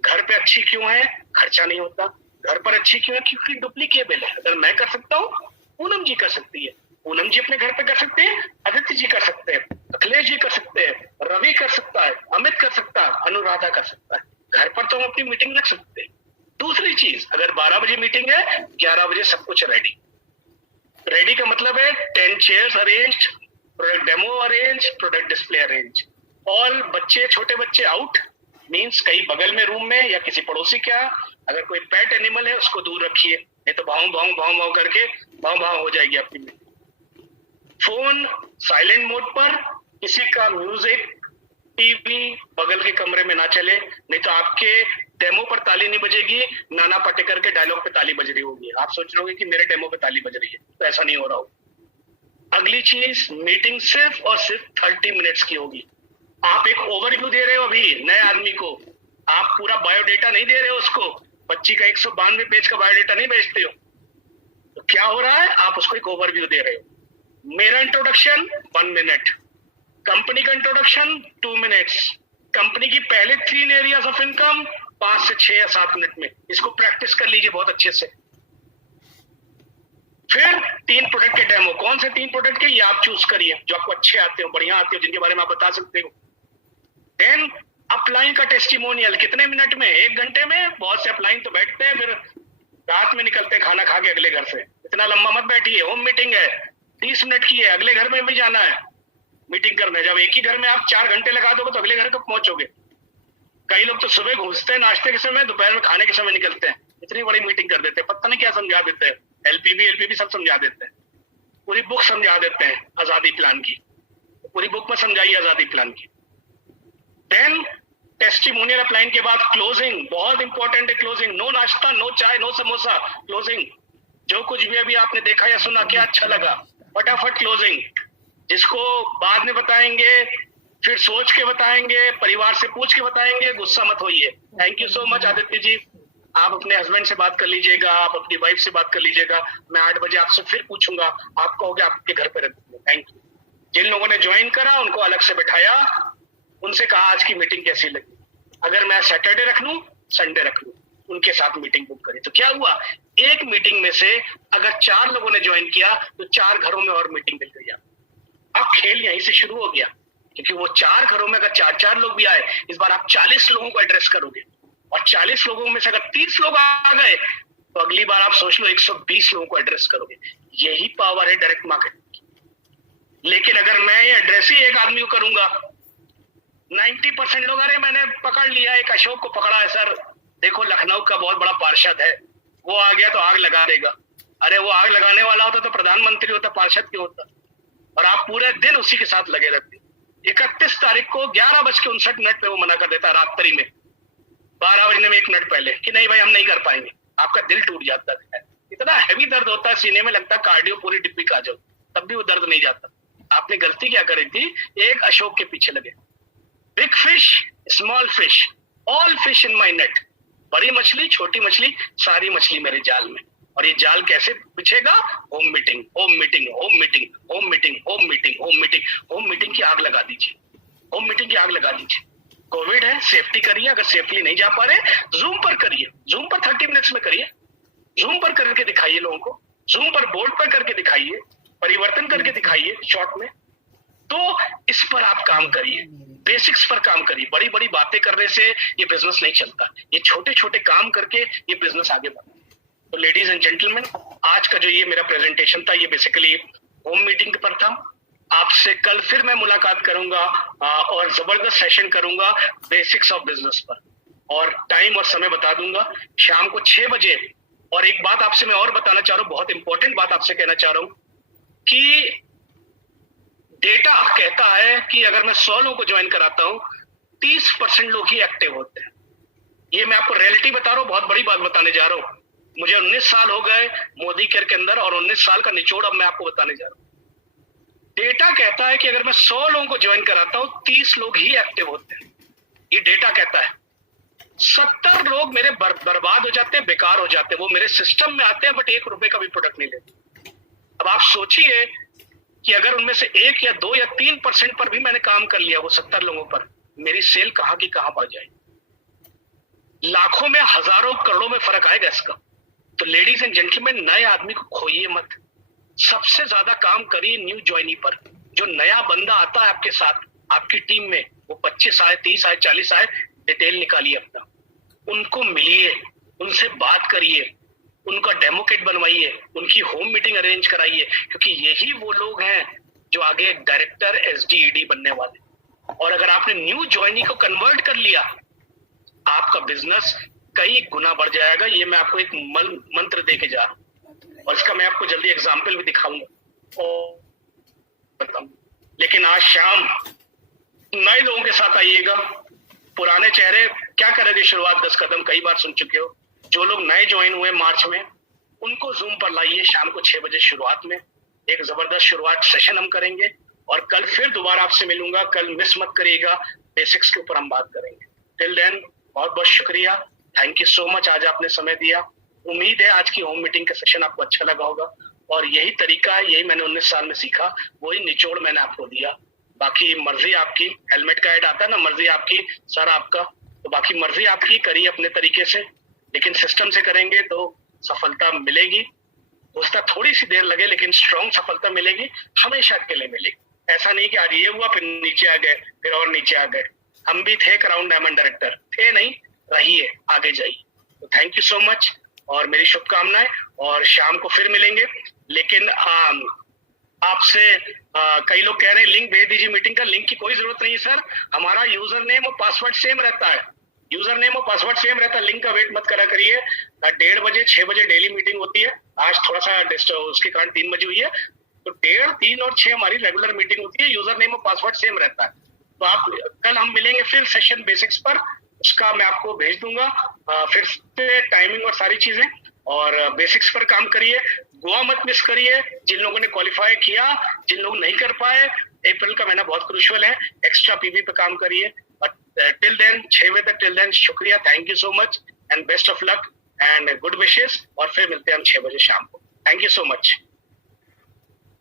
घर पे अच्छी क्यों है? खर्चा नहीं होता। घर पर अच्छी क्यों है? क्योंकि डुप्लीकेबल है। अगर मैं कर सकता हूँ, पूनम जी कर सकती है, पूनम जी अपने घर पे कर सकते हैं, आदित्य जी कर सकते हैं, अखिलेश जी कर सकते हैं, रवि कर सकता है, अमित कर सकता है, अनुराधा कर सकता है। घर पर तो हम अपनी मीटिंग रख सकते हैं। दूसरी चीज, अगर 12 बजे मीटिंग है, 11 बजे सब कुछ रेडी। रेडी का मतलब है 10 chairs arrange, product demo arrange, product display arrange. All बच्चे, छोटे बच्चे आउट, मींस कहीं बगल में रूम में या किसी पड़ोसी क्या, अगर कोई पेट एनिमल है उसको दूर रखिए, नहीं तो भाव भाव भाव भाव करके भाव भाव हो जाएगी आपकी मीटिंग। फोन साइलेंट मोड पर, किसी का म्यूजिक, टीवी बगल के कमरे में ना चले, नहीं तो आपके डेमो पर ताली नहीं बजेगी, नाना पाटेकर के डायलॉग पे ताली बज रही होगी। आप सोच रहे होगे कि मेरे डेमो पे ताली बज रही है, तो ऐसा नहीं हो रहा होगा। अगली चीज, मीटिंग सिर्फ और सिर्फ 30 मिनट्स की होगी। आप एक ओवरव्यू दे रहे हो अभी नए आदमी को, आप पूरा बायोडेटा नहीं दे रहे हो उसको। बच्ची का 192 पेज का बायोडेटा नहीं भेजते हो। तो क्या हो रहा है, आप उसको एक ओवरव्यू दे रहे हो। मेरा इंट्रोडक्शन 1 मिनट, कंपनी का इंट्रोडक्शन 2 मिनट्स, कंपनी की पहले 3 एरियाज ऑफ इनकम 5 से 6 या 7 मिनट में। इसको प्रैक्टिस कर लीजिए बहुत अच्छे से। फिर 3 प्रोडक्ट के डेमो, कौन से 3 प्रोडक्ट के, ये आप चूज करिए जो आपको अच्छे आते हो, बढ़िया आते हो, जिनके बारे में आप बता सकते हो। देन अपलाइन का टेस्टिमोनियल, कितने मिनट में, 1 घंटे में। बहुत से अपलाइन तो बैठते हैं, फिर रात में निकलते हैं खाना खा के अगले घर से। इतना लंबा मत बैठिए, होम मीटिंग है, 30 मिनट की है, अगले घर में भी जाना है मीटिंग करने। जब एक ही घर में आप 4 घंटे लगा दोगे तो अगले घर कब पहुंचोगे। कई लोग तो सुबह घुसते हैं नाश्ते के समय, दोपहर में खाने के समय निकलते हैं, इतनी बड़ी मीटिंग कर देते हैं, पता नहीं क्या समझा देते हैं, एलपीबी सब समझा देते हैं, पूरी बुक समझा देते हैं आजादी प्लान की, पूरी बुक में समझाइए आजादी प्लान की। देन टेस्टिमोनियल अपलाइन के बाद क्लोजिंग, बहुत इंपॉर्टेंट है क्लोजिंग। नो नाश्ता, नो चाय, नो समोसा, क्लोजिंग। जो कुछ भी अभी आपने देखा या सुना, क्या अच्छा लगा, फटाफट क्लोजिंग। जिसको बाद में बताएंगे, फिर सोच के बताएंगे, परिवार से पूछ के बताएंगे, गुस्सा मत होइए। Thank you so much Aditya ji. आप अपने हस्बैंड से बात कर लीजिएगा, आप अपनी वाइफ से बात कर लीजिएगा, मैं 8 बजे आपसे फिर पूछूंगा, आप कहोगे आपके घर पे रख दूंगा। Thank you. जिन लोगों ने ज्वाइन करा उनको अलग से बैठाया, उनसे कहा आज की मीटिंग कैसी लगी। अगर मैं सैटरडे रख लूं, संडे रख लूं, उनके साथ मीटिंग बुक करी। तो क्या हुआ, एक मीटिंग में से अगर 4 लोगों ने ज्वाइन किया तो 4 घरों में और मीटिंग मिल गई। अब खेल यहीं से शुरू हो गया, क्योंकि वो 4 घरों में अगर 4-4 लोग भी आए, इस बार आप 40 लोगों को एड्रेस करोगे, और 40 लोगों में से अगर 30 लोग आ गए तो अगली बार आप सोच लो 120 लोगों को एड्रेस करोगे। यही पावर है डायरेक्ट मार्केटिंग की। लेकिन अगर मैं ये एड्रेस ही एक आदमी को करूंगा, 90% लोग, अरे मैंने पकड़ लिया, एक अशोक को पकड़ा है सर, देखो लखनऊ का बहुत बड़ा पार्षद है, वो आ गया तो आग लगा देगा। अरे वो आग लगाने वाला होता तो प्रधानमंत्री होता, पार्षद क्यों होता। और आप पूरे दिन उसी के साथ लगे रहते। 31 तारीख को 11:59 पे वो मना कर देता, रात्रि में 12 बजने में 1 मिनट पहले, कि नहीं भाई हम नहीं कर पाएंगे। आपका दिल टूट जाता है, इतना हैवी दर्द होता है सीने में, लगता है कार्डियो पूरी डिब्बी का जाओ, तब भी वो दर्द नहीं जाता। आपने गलती क्या करी थी, एक अशोक के पीछे लगे। Big fish, small fish, all fish in my net. बड़ी मछली, छोटी मछली, सारी मछली मेरे जाल में। और ये जाल कैसे बिछेगा, home meeting, home meeting, home meeting, home meeting, home meeting, home meeting, home meeting की आग लगा दीजिए, होम मीटिंग की आग लगा दीजिए। कोविड है, सेफ्टी करिए, अगर सेफली नहीं जा पा रहे जूम पर करिए, जूम पर 30 मिनट्स में करिए, जूम पर करके दिखाइए लोगों को, जूम पर बोर्ड पर करके दिखाइए, परिवर्तन करके दिखाइए शॉर्ट में। तो इस पर आप काम करिए, बेसिक्स पर काम करिए। बड़ी बड़ी बातें करने से ये बिजनेस नहीं चलता, ये छोटे छोटे काम करके ये बिजनेस आगे बढ़ता है। तो लेडीज एंड जेंटलमैन, आज का जो ये मेरा प्रेजेंटेशन था, ये बेसिकली होम मीटिंग पर था। आपसे कल फिर मैं मुलाकात करूंगा और जबरदस्त सेशन करूंगा बेसिक्स ऑफ बिजनेस पर, और टाइम और समय बता दूंगा शाम को 6 बजे। और एक बात आपसे मैं और बताना चाह रहा हूँ, बहुत इंपॉर्टेंट बात आपसे कहना चाह रहा हूँ कि डेटा कहता है कि अगर मैं 100 लोगों को ज्वाइन कराता हूं, 30% लोग ही एक्टिव होते हैं। ये मैं आपको रियलिटी बता रहा हूं, बहुत बड़ी बात बताने जा रहा हूं। मुझे 19 साल हो गए मोदी केयर के अंदर, और 19 साल का निचोड़ अब मैं आपको बताने जा रहा हूं। डेटा कहता है कि अगर मैं 100 लोगों को ज्वाइन कराता हूं, 30 लोग ही एक्टिव होते हैं। ये डेटा कहता है। 70 लोग मेरे बर्बाद हो जाते हैं, बेकार हो जाते हैं, वो मेरे सिस्टम में आते हैं बट 1 रुपए का भी प्रोडक्ट नहीं लेते। अब आप सोचिए कि अगर उनमें से 1 या 2 या 3% पर भी मैंने काम कर लिया, वो 70 लोगों पर, मेरी सेल कहां की कहां बढ़ जाएगी। लाखों में, हजारों, करोड़ों में फर्क आएगा इसका। तो लेडीज एंड जेंटलमैन, नए आदमी को खोइए मत, सबसे ज्यादा काम करिए न्यू ज्वाइनी पर। जो नया बंदा आता है आपके साथ, आपकी टीम में, वो 25 आए, 30 आए, 40 आए, डिटेल निकालिए अपना, उनको मिलिए, उनसे बात करिए, उनका डेमो किट बनवाइए, उनकी होम मीटिंग अरेंज कराइए, क्योंकि यही वो लोग हैं जो आगे डायरेक्टर, एसडी, बनने वाले। और अगर आपने न्यू ज्वाइनी को कन्वर्ट कर लिया, आपका बिजनेस कई गुना बढ़ जाएगा। ये मैं आपको एक मंत्र दे के जा रहा हूं, और इसका मैं आपको जल्दी एग्जाम्पल भी दिखाऊंगा और बताऊं। लेकिन आज शाम नए लोगों के साथ आइएगा, पुराने चेहरे क्या करेंगे शुरुआत 10 कदम, कई बार सुन चुके हो। जो लोग नए ज्वाइन हुए मार्च में, उनको जूम पर लाइए शाम को 6 बजे शुरुआत में। एक जबरदस्त शुरुआत सेशन हम करेंगे, और कल फिर दोबारा आपसे मिलूंगा। कल मिस मत करिएगा, बेसिक्स के ऊपर हम बात करेंगे। टिल देन बहुत बहुत शुक्रिया, थैंक यू सो मच, आज आपने समय दिया। उम्मीद है आज की होम मीटिंग का सेशन आपको अच्छा लगा होगा, और यही तरीका है, यही मैंने 19 साल में सीखा, वही निचोड़ मैंने आपको दिया। बाकी मर्जी आपकी, हेलमेट का ऐड आता है ना, मर्जी आपकी सर आपका, तो बाकी मर्जी आपकी, करिए अपने तरीके से, लेकिन सिस्टम से करेंगे तो सफलता मिलेगी। हो सकता थोड़ी सी देर लगे लेकिन स्ट्रॉन्ग सफलता मिलेगी, हमेशा के लिए मिलेगी। ऐसा नहीं कि आज ये हुआ फिर नीचे आ गए, फिर और नीचे आ गए। हम भी थे क्राउन डायमंड डायरेक्टर, थे नहीं, रहिए, आगे जाइए। तो थैंक यू सो मच और मेरी शुभकामनाएं, और शाम को फिर मिलेंगे। लेकिन आपसे कई लोग कह रहे हैं लिंक भेज दीजिए मीटिंग का। लिंक की कोई जरूरत नहीं है सर, हमारा यूजर नेम और पासवर्ड सेम रहता है, यूजर नेम और पासवर्ड सेम रहता है। लिंक का वेट मत करा करिए। 1:30 बजे 6 बजे डेली मीटिंग होती है, आज थोड़ा सा उसके कारण 3 बजे हुई है, तो 1:30, 3 और 6 हमारी रेगुलर मीटिंग होती है, यूजर नेम और पासवर्ड सेम रहता है। तो आप कल हम मिलेंगे फिर सेशन बेसिक्स पर, उसका मैं आपको भेज दूंगा फिर से टाइमिंग और सारी चीजें, और बेसिक्स पर काम करिए, गोवा मत मिस करिए। जिन लोगों ने क्वालिफाई किया, जिन लोग नहीं कर पाए, अप्रैल का महीना बहुत क्रूशियल है, एक्स्ट्रा पीवी पे काम करिए। टिल देन 6 बजे तक, टिल देन शुक्रिया, thank you so much and best of luck and good wishes, और फिर मिलते हैं हम 6 बजे शाम को। Thank you so much.